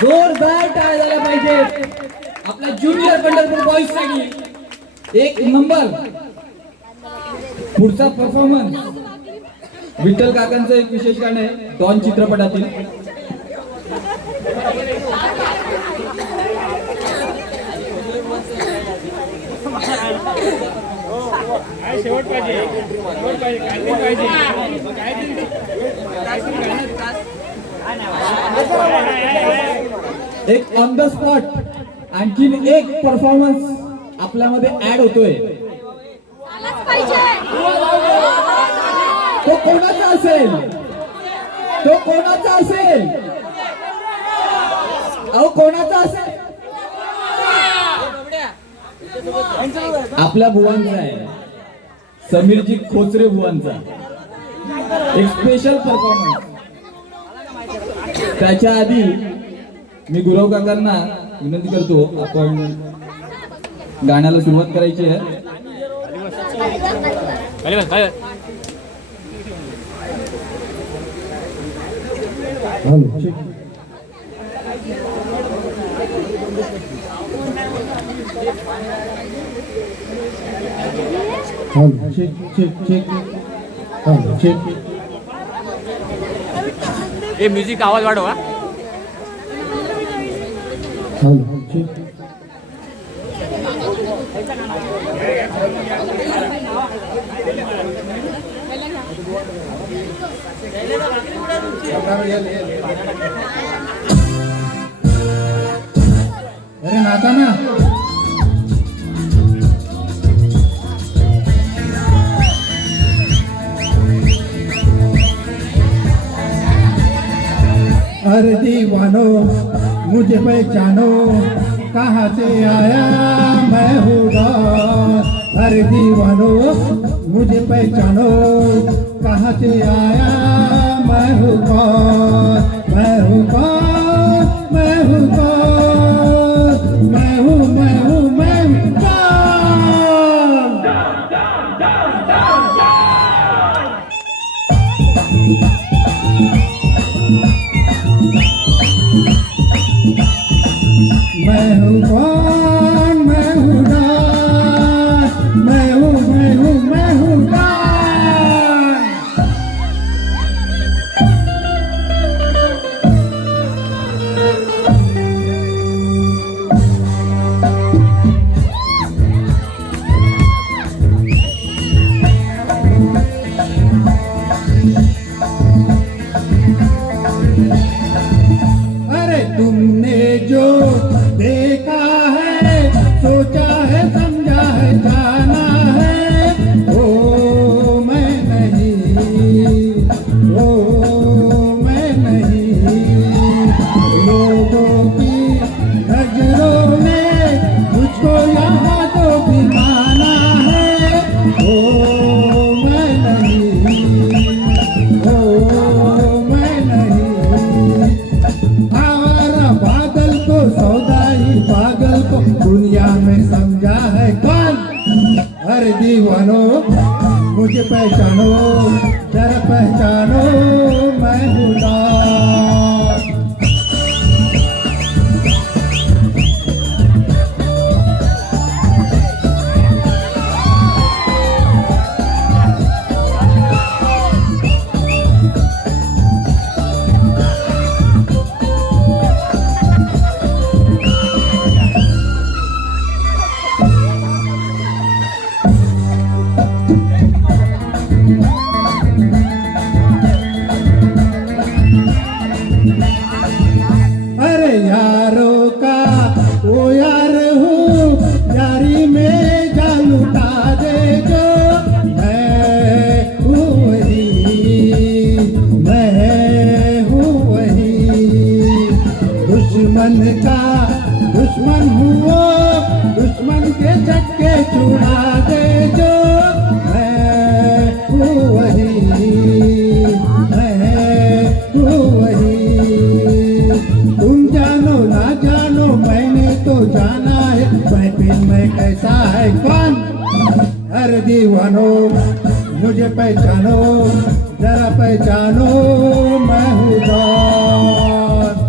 जोरदार टाळ्या झाल्या पाहिजेत आपल्या ज्युनियर पंढरपूर बॉईज साठी. एक नंबर. पुढचा परफॉर्मन्स विठ्ठल काकांचं एक विशेष गाणं आहे डॉन चित्रपटातील. शेवट पाहिजे एक ऑन द स्पॉट आणखीन एक परफॉर्मन्स आपल्यामध्ये ऍड होतोय. तो कोणाचा असेल? तो कोणाचा असेल? अहो कोणाचा असेल? आपल्या बुवांचा आहे, समीरजी खोचरे बुवांचा एक स्पेशल परफॉर्मन्स. त्याच्या आधी मी गुरव काकांना विनंती करतो आपण गाण्याला सुरुवात करायची आहे. हे म्युझिक आवाज वाढवा. अरे नाचा ना. अरे दीवानो मुझे पहचानो कहाँ से आया मैं हूँ कौन. अरे दीवानो मुझे पहचानो कहाँ से आया मैं हूँ कौन. मैं हूँ कौन, मैं हूँ कौन, मैं हूँ मैं हूँ मैं हूँ कौन. मैं हूँ कौन, मैं हूँ डॉन, मैं हूँ मैं हूँ मैं हूँ डॉन. सोचा है समझा है जाना है ओ मैं नहीं ओ मैं नहीं लोगों की नजरों में मुझको यहाँ तो भी माना है ओ मैं नहीं ओ मैं नहीं आवारा बादल को सौदाई पागल को दुनिया में समझा है कौन अरे दीवानो मुझे पहचानो जरा पहचानो मैं हूँ दास। अरे यारों का वो यार हूँ यारी में जा लुटा दे जो मैं हूँ वही दुश्मन का दुश्मन हूँ दुश्मन के चक्के छुड़ा दे जो मैं हूँ वही तुम जानो ना जानो मैंने तो जाना है महफिल में कैसा है कौन अरे दीवानो मुझे पहचानो जरा पहचानो मैं हूँ दास।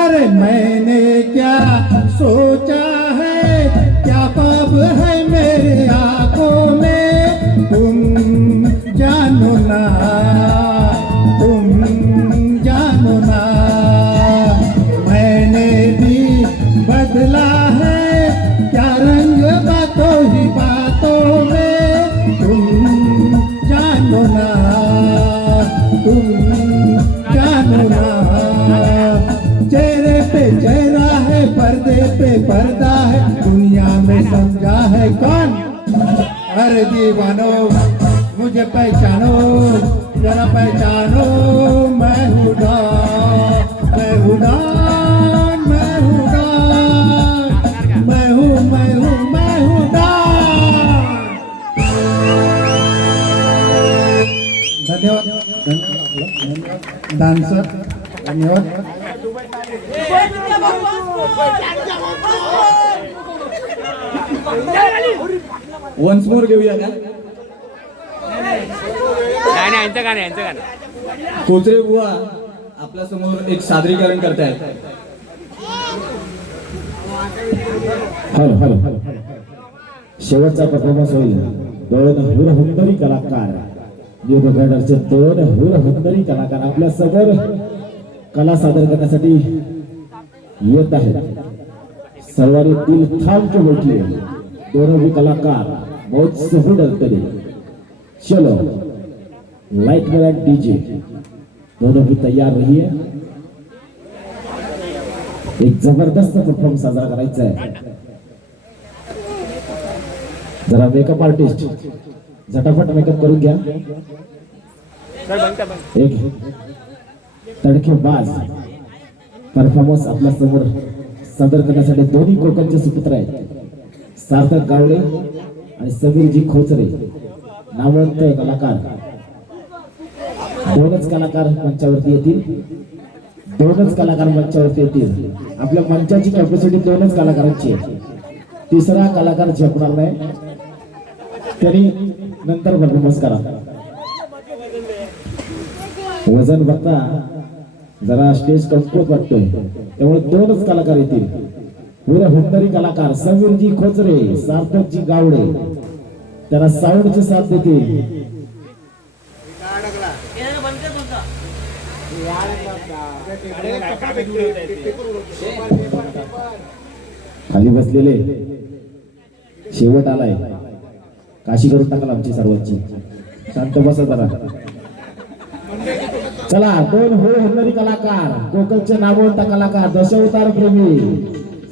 अरे मैंने क्या सोचा है क्या पाप है मेरे आंखों में तुम जानो ना मैंने भी बदला है क्या रंग बातों ही बातों में तुम जानो ना चेहरे पे चेहरा है पर्दे पे पर्दा है दुनिया में समझा है कौन अरे दीवानो मुझे पहचानो जरा पहचानो मैं हूँ दास मैं हूँ दास मैं हूँ दास मैं हूँ दास। धन्यवाद डान्सर धन्यवाद। वन्स मोर घेऊया का नाही यांचं गाणं कोचरे बुवा आपल्या समोर एक सादरीकरण करतायत। हॅलो हॅलो शेवटचा परफॉर्मन्स होईल दोन हुरहुन्नरी कलाकार युगगडरचे दोन हुरहुन्नरी कलाकार आपल्या समोर कला सादर करण्यासाठी येत आहेत। सर्वांनी दिल थाम के बैठिए दोनों भी कलाकार बहुत सही डरते हैं। चलो लाइट मेरा डीजे दोनों भी तैयार रहिए एक जबरदस्त परफॉर्मन्स साजरा करायचा आहे। जरा मेकअप आर्टिस्ट झटाफट मेकअप करून घ्या। एक तडकेबाज परफॉर्मन्स आपल्या समोर सादर करण्यासाठी दोन्ही कोकणचे सुपुत्र आहेत सार्थक गावडे आणि समीरजी खोचरे नामवंत कलाकार। दोनच कलाकार मंचावरती येतील आपल्या मंचाची कॅपॅसिटी दोनच कलाकारांची आहे। तिसरा कलाकार झेपणार नाही तरी नंतर परफॉर्मन्स करा। वजन बघता जरा स्टेज कमकुवत वाटतोय त्यामुळे दोनच कलाकार येतील पुढे हुंडरी कलाकार समीरजी खोचरे, सार्थकजी गावडे त्यांना साऊंडची साथ देतील. खाली बसलेले शेवट आलाय, काशी करून टाकाल आमची सर्वांची. शांत बसा जरा. चला, दोन हुंडरी कलाकार, कोकणचे नामवंत कलाकार, दशावतार प्रेमी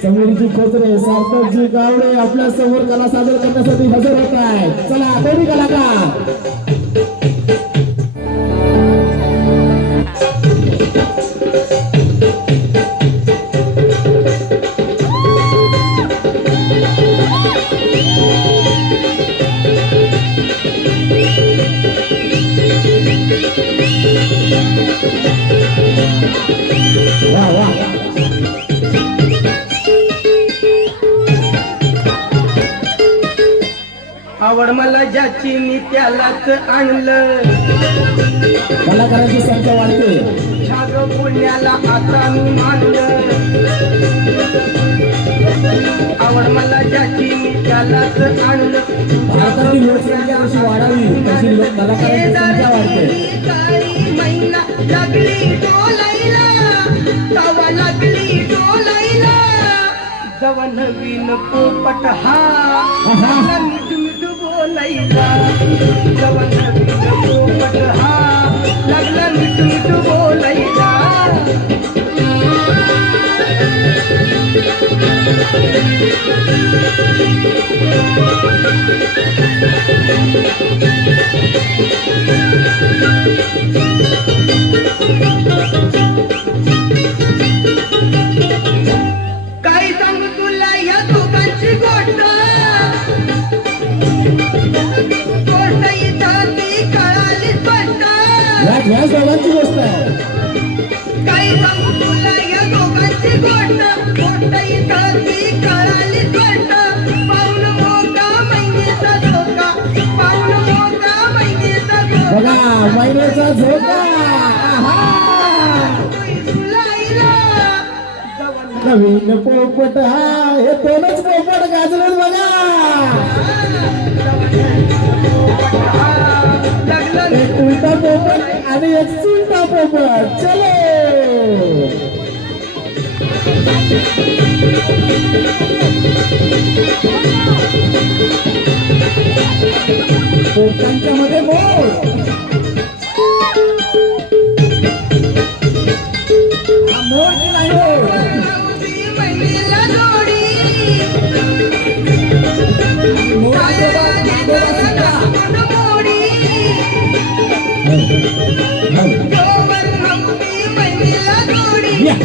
समीरजी खोचरे, सार्थकजी गावडे आपल्या समोर कला सादर करण्यासाठी हजर होत आहेत. चला, दोन्ही कलाकार. वा वा. आवड मला ज्याची मी त्यालाच आणलं. कलाकारांची संख्या वाढते. छाग पुण्याला आता मी मानलं. आवड मला ज्याची मी त्यालाच आणलं. भारताची लोकसंख्या कशी वाढावी तशी कलाकारांची संख्या वाढते. काही महिना लागली डोलायला, तवा लागली डोलायला. जवा नवीन पोपट हा मिठू मिठू बोलायला. जवा नवीन पोपट हा लागला मिठू मिठू बोलायला. काय सांगू तुला या दोघांची गोष्ट. गोष्ट इथं ती कळाली स्पष्ट. या दोघांची गोष्ट आहे. काय सांगू तुला या दोघांची गोष्ट. गोष्ट इथं ती कळाली स्पष्ट. पाऊल मोका महिनेचा धोका. पाऊल मोका महिनेचा धोका. बघा, महिन्याचा झोका. नवीन पोपट हा, हे दोनच पोपट गाजले बघा. एक उलटा पोपट आणि एक सुलटा पोपट. चलो, पोपटांच्या मध्ये मोर. मोर की नाही मोर.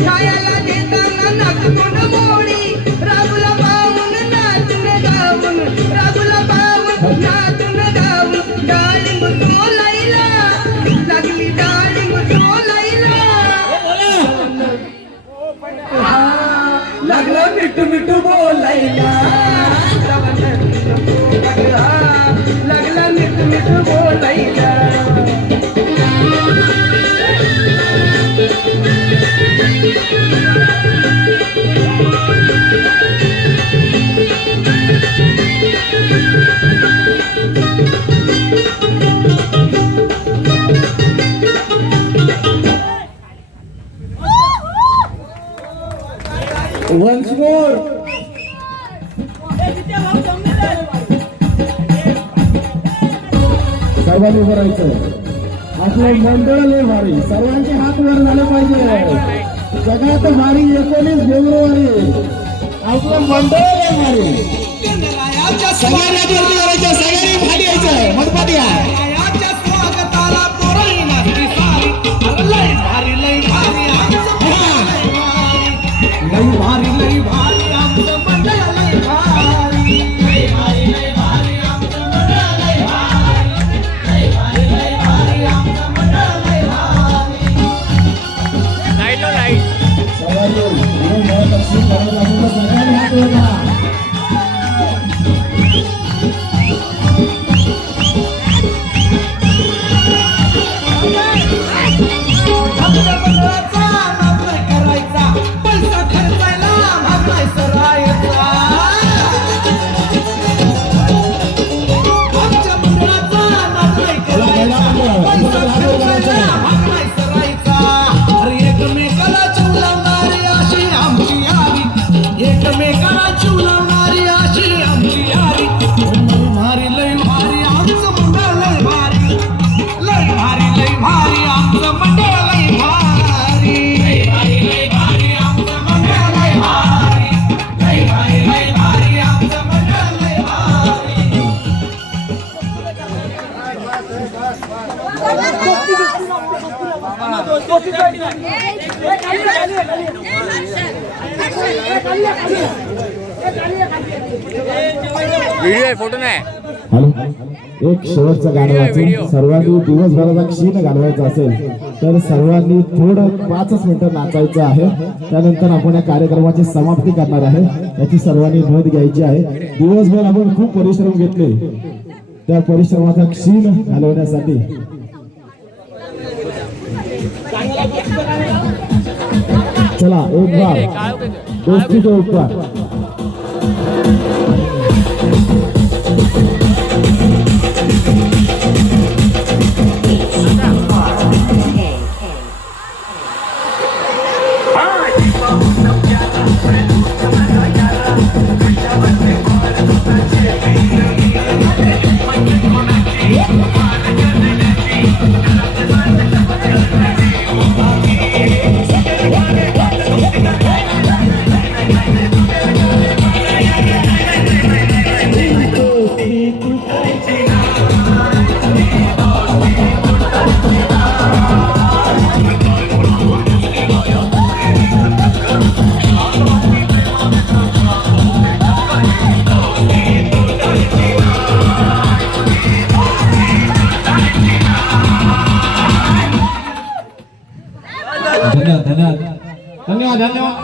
खायला देताना नाचून मोडी. राबुला पाहून नाचून गाऊन. राबुला पाहून नाचून गाऊन. डाळिंब सोलायला लागली. डाळिंब सोलायला लागलं मिठू मिठू बोलायला. लागला मिठू मिठू बोलायला. once more. सर्वांनी उभं राहायचं. आपलं मंडळ लय भारी. सर्वांचे हात वर झाले पाहिजे. जगात भारी 19 फेब्रुवारी. आपलं मंडळ लय भारी. सगळ्यांनी भारी यायचं. मंडपात या. स्वागताला पोराई नाचती सारी. लय भारी लय भारी लय भारी लय भारी आमचं मंडळ लय भारी. लय भारी लय भारी आमचं मंडळ लय भारी. लय भारी लय भारी आमचं मंडळ लय भारी. लाईट लाईट सगळ्यांनी हात वर व्हिडिओ आहे, फोटो नाही. हॅलो, एक शेवटचं गाणं वाचून सर्वांनी दिवसभराचा क्षीण घालवायचा असेल तर सर्वांनी थोडं 5 मिनिटं नाचायचं आहे. त्यानंतर आपण या कार्यक्रमाची समाप्ती करणार आहे. याची सर्वांनी नोंद घ्यायची आहे. दिवसभर आपण खूप परिश्रम घेतले, त्या परिश्रमाचा क्षीण घालवण्यासाठी चला एक बार दोस्ती के ऊपर. धन्यवाद धन्यवाद.